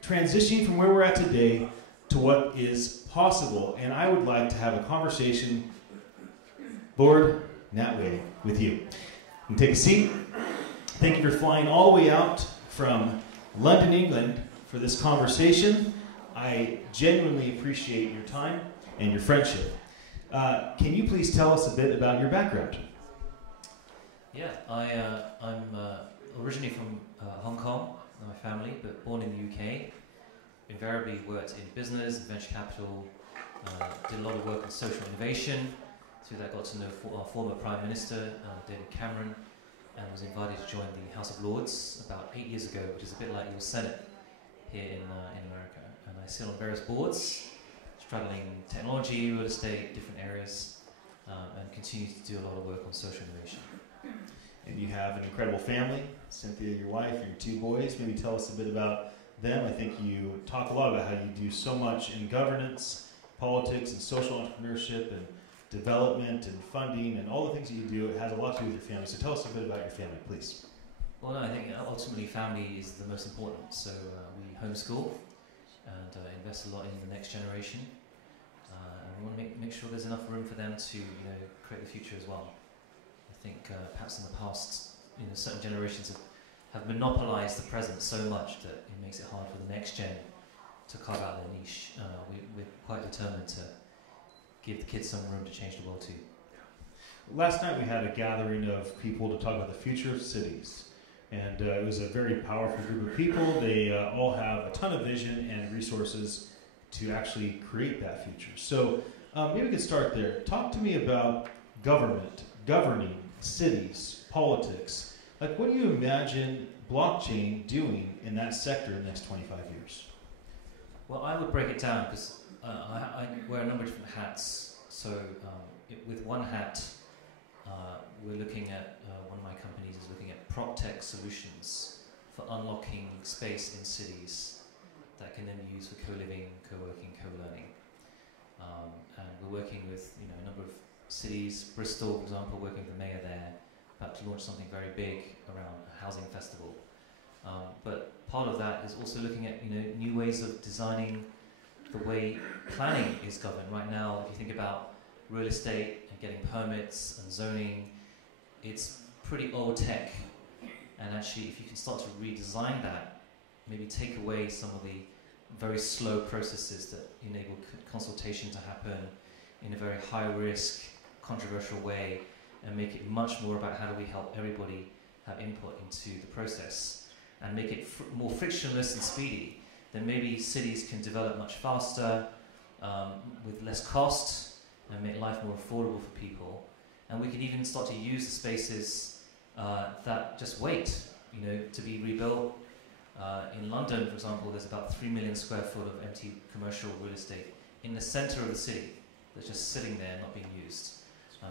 transitioning from where we're at today to what is possible. And I would like to have a conversation, Lord Natway, with you. And take a seat. Thank you for flying all the way out from London, England for this conversation. I genuinely appreciate your time and your friendship. Can you please tell us a bit about your background? Yeah, I'm originally from Hong Kong, my family, but born in the UK. Invariably worked in business, venture capital, did a lot of work on social innovation. Through that got to know our former Prime Minister, David Cameron, and was invited to join the House of Lords about 8 years ago, which is a bit like your Senate here in America. And I sit on various boards, straddling technology, real estate, different areas, and continue to do a lot of work on social innovation. And you have an incredible family, Cynthia, your wife, and your two boys. Maybe tell us a bit about them. I think you talk a lot about how you do so much in governance, politics, and social entrepreneurship, and development, and funding, and all the things that you do. It has a lot to do with your family. So tell us a bit about your family, please. Well, no, I think ultimately family is the most important. So we homeschool and invest a lot in the next generation. And we want to make sure there's enough room for them to create the future as well. I think perhaps in the past, certain generations have monopolized the present so much that it makes it hard for the next gen to carve out their niche. We're quite determined to give the kids some room to change the world too. Last night we had a gathering of people to talk about the future of cities. And it was a very powerful group of people. They all have a ton of vision and resources to actually create that future. So maybe we could start there. Talk to me about government, governing cities, politics. Like, what do you imagine blockchain doing in that sector in the next 25 years? Well, I would break it down because I wear a number of different hats. So with one hat, we're looking at, one of my companies is looking at prop tech solutions for unlocking space in cities that can then be used for co-living, co-working, co-learning. And we're working with a number of cities, Bristol, for example, working with the mayor there, about to launch something very big around a housing festival. But part of that is also looking at new ways of designing the way planning is governed. Right now, if you think about real estate and getting permits and zoning, it's pretty old tech. And actually, if you can start to redesign that, maybe take away some of the very slow processes that enable consultation to happen in a very high-risk, controversial way, and make it much more about how do we help everybody have input into the process, and make it more frictionless and speedy, then maybe cities can develop much faster, with less cost, and make life more affordable for people. and we can even start to use the spaces that just wait, to be rebuilt. In London, for example, there's about 3 million square foot of empty commercial real estate in the center of the city that's just sitting there not being used.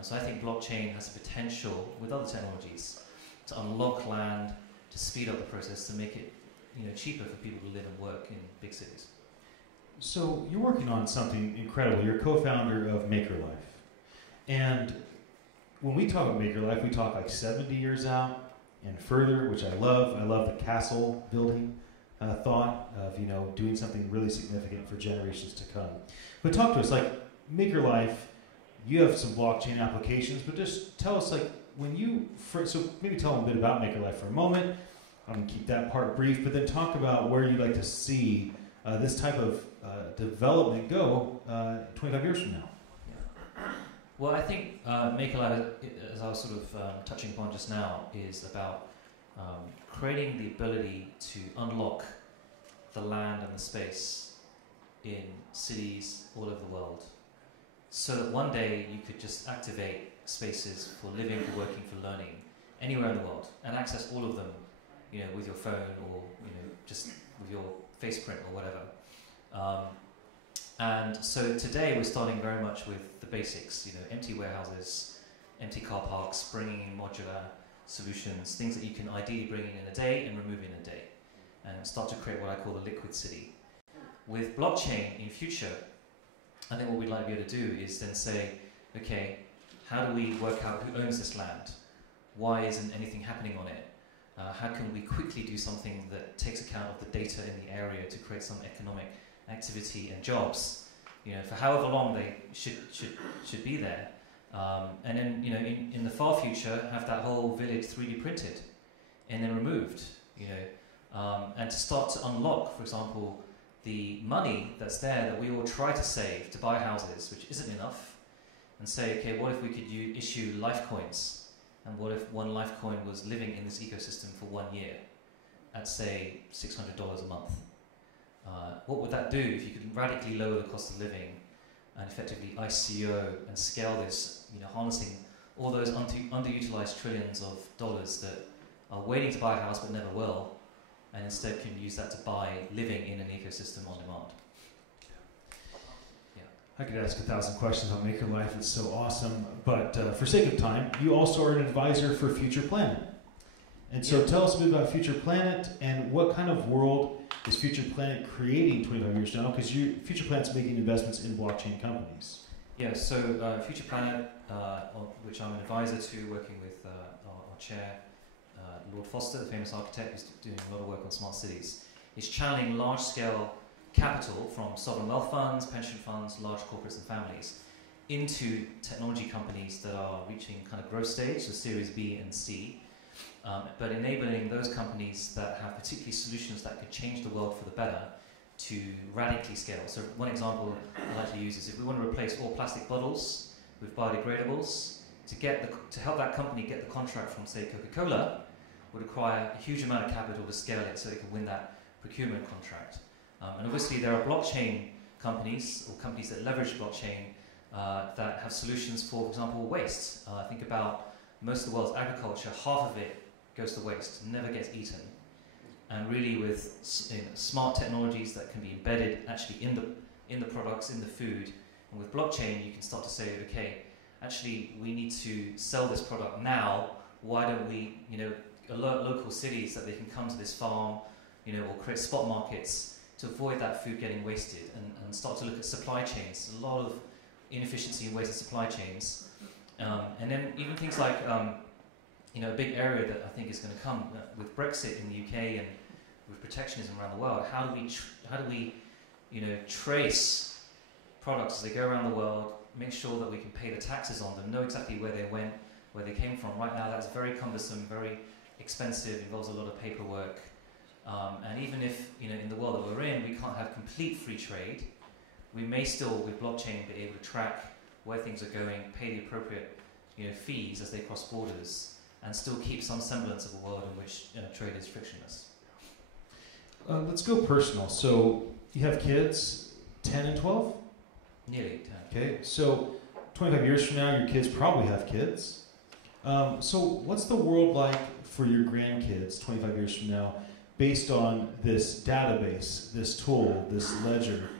So I think blockchain has the potential, with other technologies, to unlock land, to speed up the process, to make it cheaper for people to live and work in big cities. So you're working on something incredible. You're co-founder of MakerLife. And when we talk about MakerLife, we talk like 70 years out and further, which I love. I love the castle building thought of, doing something really significant for generations to come. But talk to us, like MakerLife, you have some blockchain applications, but just tell us, like, so maybe tell them a bit about MakerLife for a moment. I'm going to keep that part brief, but then talk about where you'd like to see this type of development go 25 years from now. Well, I think MakerLife, as I was sort of touching upon just now, is about creating the ability to unlock the land and the space in cities all over the world, so that one day you could just activate spaces for living, for working, for learning anywhere in the world, and access all of them, with your phone or just with your face print or whatever. And so today we're starting very much with the basics, empty warehouses, empty car parks, bringing in modular solutions, things that you can ideally bring in a day and remove in a day, and start to create what I call the liquid city. With blockchain in future, I think what we'd like to be able to do is then say, okay, how do we work out who owns this land? Why isn't anything happening on it? How can we quickly do something that takes account of the data in the area to create some economic activity and jobs, for however long they should be there, and then in the far future have that whole village 3D printed and then removed, and to start to unlock, for example, the money that's there that we all try to save to buy houses, which isn't enough, and say, okay, what if we could issue life coins, and what if one life coin was living in this ecosystem for 1 year at, say, $600 a month? What would that do if you could radically lower the cost of living and effectively ICO and scale this, harnessing all those underutilized trillions of dollars that are waiting to buy a house but never will, and instead can use that to buy living in an ecosystem on demand. I could ask 1,000 questions on MakerLife. It's so awesome. But for sake of time, you also are an advisor for Future Planet. And so tell us a bit about Future Planet and what kind of world is Future Planet creating 25 years from now? Because Future Planet's making investments in blockchain companies. Yeah, so Future Planet, which I'm an advisor to, working with our chair, Lord Foster, the famous architect who's doing a lot of work on smart cities, is channeling large-scale capital from sovereign wealth funds, pension funds, large corporates and families into technology companies that are reaching kind of growth stage, so Series B and C, but enabling those companies that have particularly solutions that could change the world for the better to radically scale. So one example I like to use is if we want to replace all plastic bottles with biodegradables, to help that company get the contract from, say, Coca-Cola, would require a huge amount of capital to scale it so they can win that procurement contract. And obviously there are blockchain companies, or companies that leverage blockchain, that have solutions for example, waste. Think about most of the world's agriculture, half of it goes to waste, never gets eaten. And really with smart technologies that can be embedded actually in the products, in the food, and with blockchain you can start to say, okay, actually we need to sell this product now, why don't we alert local cities that they can come to this farm, or create spot markets to avoid that food getting wasted, and start to look at supply chains. A lot of inefficiency and waste in supply chains. And then even things like, a big area that I think is going to come with Brexit in the UK and with protectionism around the world. How do we trace products as they go around the world, make sure that we can pay the taxes on them, know exactly where they went, where they came from. Right now that's very cumbersome, very expensive, involves a lot of paperwork. And even if, in the world that we're in, we can't have complete free trade, we may still, with blockchain, be able to track where things are going, pay the appropriate fees as they cross borders, and still keep some semblance of a world in which trade is frictionless. Let's go personal. So you have kids, 10 and 12? Nearly 10. Okay, so 25 years from now, your kids probably have kids. So what's the world like for your grandkids 25 years from now based on this database, this tool, this ledger?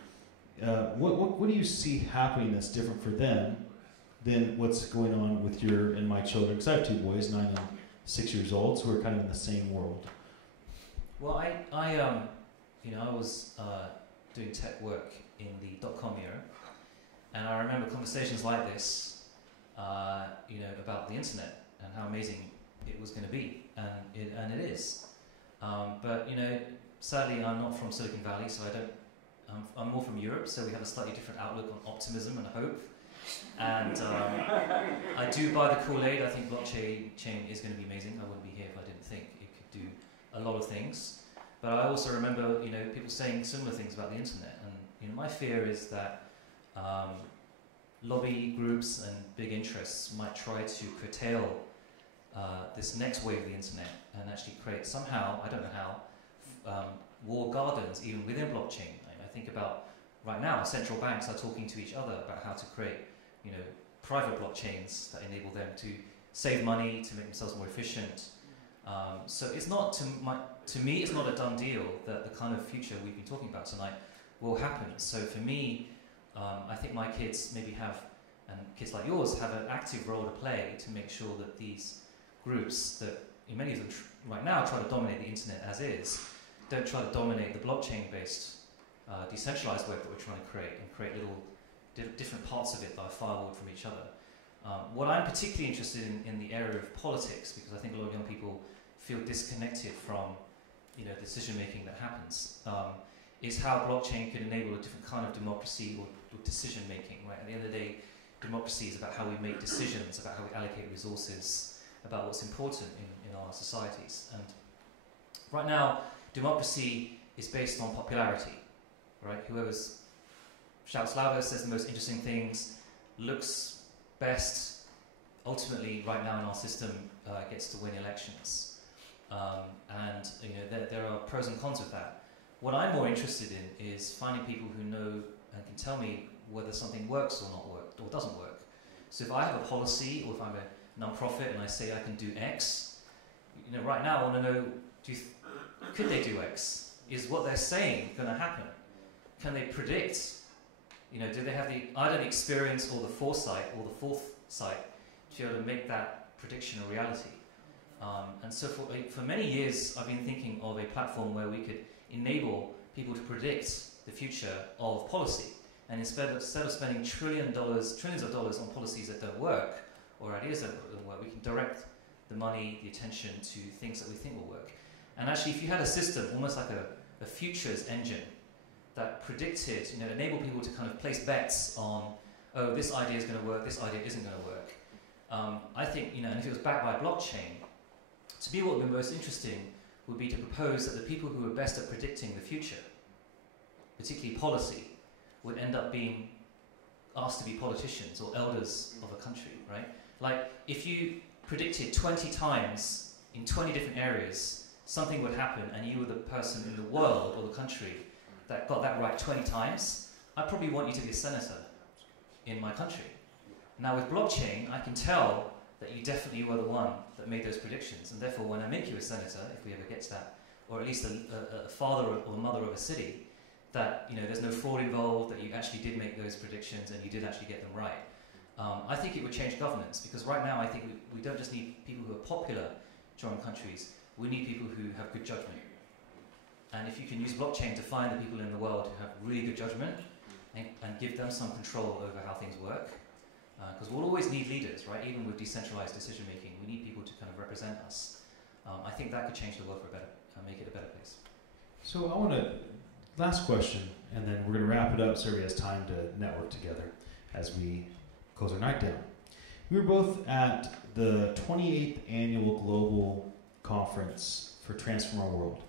What do you see happening that's different for them than what's going on with your and my children? Because I have 2 boys, 9 and 6 years old, so we're kind of in the same world. Well, I was doing tech work in the .com era, and I remember conversations like this, about the internet and how amazing it was going to be, and it is. But sadly, I'm not from Silicon Valley, so I'm more from Europe, so we have a slightly different outlook on optimism and hope. And I do buy the Kool-Aid. I think blockchain is going to be amazing. I wouldn't be here if I didn't think it could do a lot of things. But I also remember, people saying similar things about the internet. And my fear is that lobby groups and big interests might try to curtail this next wave of the internet and actually create somehow, I don't know how, walled gardens even within blockchain. I think about right now, central banks are talking to each other about how to create, private blockchains that enable them to save money, to make themselves more efficient. So it's not, to me, it's not a done deal that the kind of future we've been talking about tonight will happen. So for me, I think my kids maybe have, and kids like yours, have an active role to play to make sure that these groups that, many of them right now try to dominate the internet as is, don't try to dominate the blockchain-based decentralized web that we're trying to create, and create little different parts of it that are firewalled from each other. What I'm particularly interested in the area of politics, because I think a lot of young people feel disconnected from decision making that happens, is how blockchain could enable a different kind of democracy or decision making. Right? At the end of the day, democracy is about how we make decisions, about how we allocate resources, about what's important in our societies. And right now, democracy is based on popularity. Right? Whoever shouts loudest, says the most interesting things, looks best, ultimately right now in our system gets to win elections. And there are pros and cons with that. What I'm more interested in is finding people who know and can tell me whether something works or not work or doesn't work. So if I have a policy, or if I'm a non-profit and I say I can do X, right now I want to know, could they do X? Is what they're saying going to happen? Can they predict? Do they have either the experience or the foresight or the foresight to be able to make that prediction a reality? And so for many years, I've been thinking of a platform where we could enable people to predict the future of policy. And instead of spending trillions of dollars on policies that don't work, or ideas that don't work, we can direct the money, the attention to things that we think will work. And actually, if you had a system, almost like a futures engine, that predicted, enabled people to kind of place bets on, oh, this idea is going to work, this idea isn't going to work. I think, and if it was backed by blockchain, to me what would be most interesting would be to propose that the people who are best at predicting the future, particularly policy, would end up being asked to be politicians or elders of a country, right? Like, if you predicted 20 times in 20 different areas something would happen, and you were the person in the world or the country that got that right 20 times, I'd probably want you to be a senator in my country. Now with blockchain, I can tell that you definitely were the one that made those predictions, and therefore when I make you a senator, if we ever get to that, or at least a father or a mother of a city, that there's no fraud involved, that you actually did make those predictions and you did actually get them right. I think it would change governance, because right now I think we don't just need people who are popular to run countries, we need people who have good judgment. And if you can use blockchain to find the people in the world who have really good judgment and give them some control over how things work, because we'll always need leaders, right? Even with decentralized decision making, we need people to kind of represent us. I think that could change the world for better, make it a better place. So I want to, last question, and then we're going to wrap it up so everybody has time to network together as we close our night down. We were both at the 28th Annual Global Conference for Transform Our World.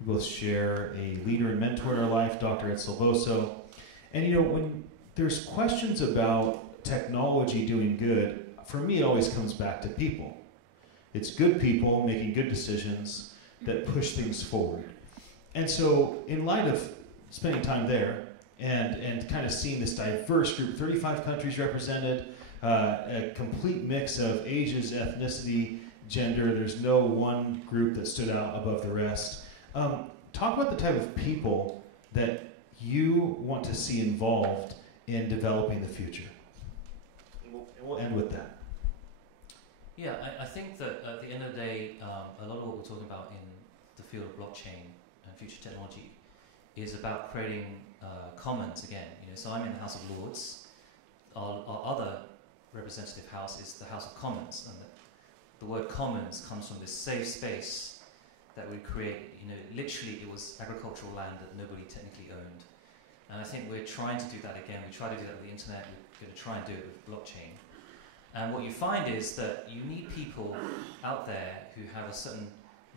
We both share a leader and mentor in our life, Dr. Ed Silvoso. And when there's questions about technology doing good, for me it always comes back to people. It's good people making good decisions that push things forward. And so in light of spending time there and kind of seeing this diverse group, 35 countries represented, a complete mix of ages, ethnicity, gender. There's no one group that stood out above the rest. Talk about the type of people that you want to see involved in developing the future. And we'll end with that. Yeah, I think that at the end of the day, a lot of what we're talking about in the field of blockchain and future technology is about creating commons again. So I'm in the House of Lords. Our other representative house is the House of Commons, and the word commons comes from this safe space that we create. Literally it was agricultural land that nobody technically owned. And I think we're trying to do that again. We try to do that with the internet. We're going to try and do it with blockchain. And what you find is that you need people out there who have a certain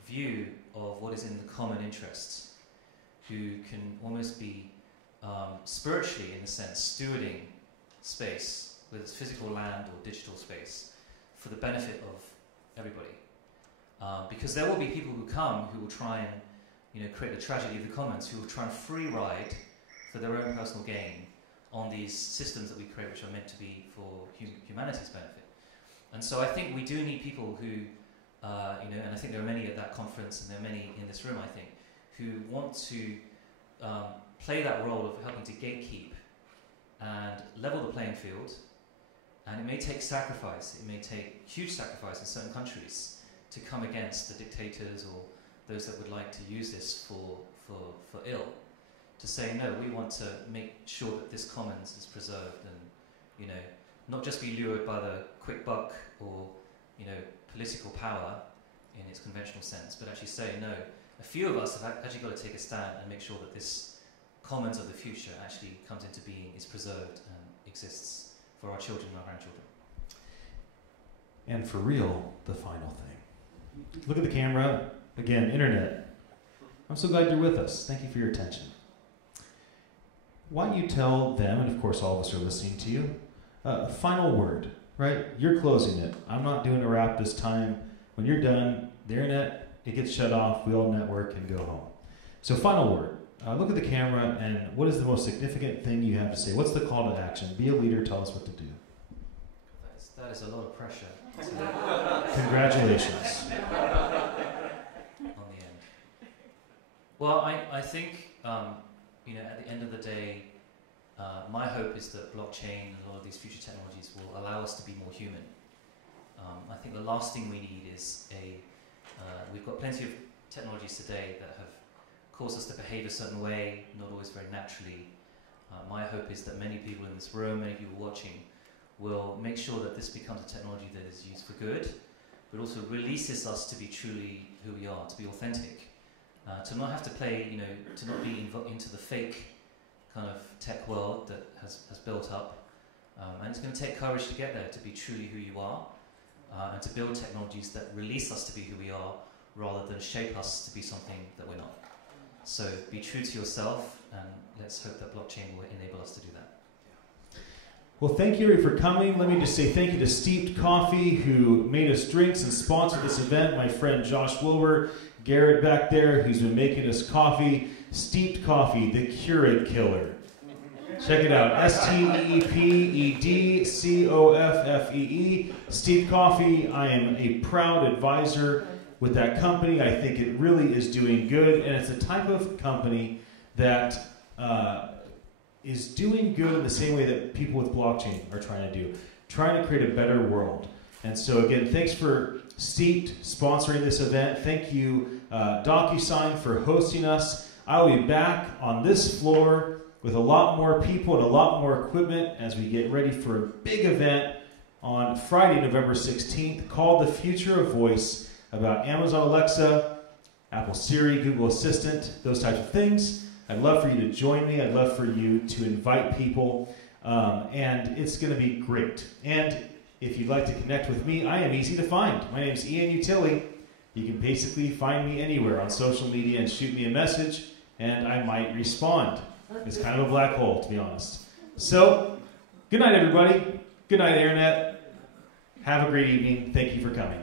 view of what is in the common interests, who can almost be spiritually, in a sense, stewarding space, whether it's physical land or digital space, for the benefit of everybody. Because there will be people who come who will try and create the tragedy of the commons, who will try and free ride for their own personal gain on these systems that we create, which are meant to be for humanity's benefit. And so I think we do need people who, and I think there are many at that conference, and there are many in this room, I think, who want to play that role of helping to gatekeep and level the playing field. And it may take sacrifice, it may take huge sacrifice in certain countries to come against the dictators or those that would like to use this for ill. To say, no, we want to make sure that this commons is preserved and, not just be lured by the quick buck or, political power in its conventional sense, but actually say, no, a few of us have actually got to take a stand and make sure that this commons of the future actually comes into being, is preserved and exists for our children and our grandchildren. And for real, the final thing. Look at the camera. Again, internet. I'm so glad you're with us. Thank you for your attention. Why don't you tell them, and of course all of us are listening to you, a final word, right? You're closing it. I'm not doing a wrap this time. When you're done, the internet, it gets shut off. We all network and go home. So final word. Look at the camera, and what is the most significant thing you have to say? What's the call to action? Be a leader. Tell us what to do. That is a lot of pressure. Congratulations. On the end. Well, I think, at the end of the day, my hope is that blockchain and a lot of these future technologies will allow us to be more human. I think the last thing we need is we've got plenty of technologies today that have caused us to behave a certain way, not always very naturally. My hope is that many people in this room, many people watching, will make sure that this becomes a technology that is used for good, but also releases us to be truly who we are, to be authentic, to not have to play, to not be into the fake kind of tech world that has built up. And it's going to take courage to get there, to be truly who you are, and to build technologies that release us to be who we are, rather than shape us to be something that we're not. So be true to yourself, and let's hope that blockchain will enable us to do that. Well, thank you for coming. Let me just say thank you to Steeped Coffee, who made us drinks and sponsored this event. My friend Josh Wilbur, Garrett back there, who's been making us coffee. Steeped Coffee, the Keurig killer. Check it out. STEEPEDCOFFEE. Steeped Coffee. I am a proud advisor with that company. I think it really is doing good, and it's a type of company that is doing good in the same way that people with blockchain are trying to do, trying to create a better world. And so again, thanks for Steeped sponsoring this event. Thank you, DocuSign, for hosting us. I will be back on this floor with a lot more people and a lot more equipment as we get ready for a big event on Friday, November 16th, called The Future of Voice, about Amazon Alexa, Apple Siri, Google Assistant, those types of things. I'd love for you to join me. I'd love for you to invite people, and it's going to be great. And if you'd like to connect with me, I am easy to find. My name is Ian Utilli. You can basically find me anywhere on social media and shoot me a message, and I might respond. It's kind of a black hole, to be honest. So, good night, everybody. Good night, Internet. Have a great evening. Thank you for coming.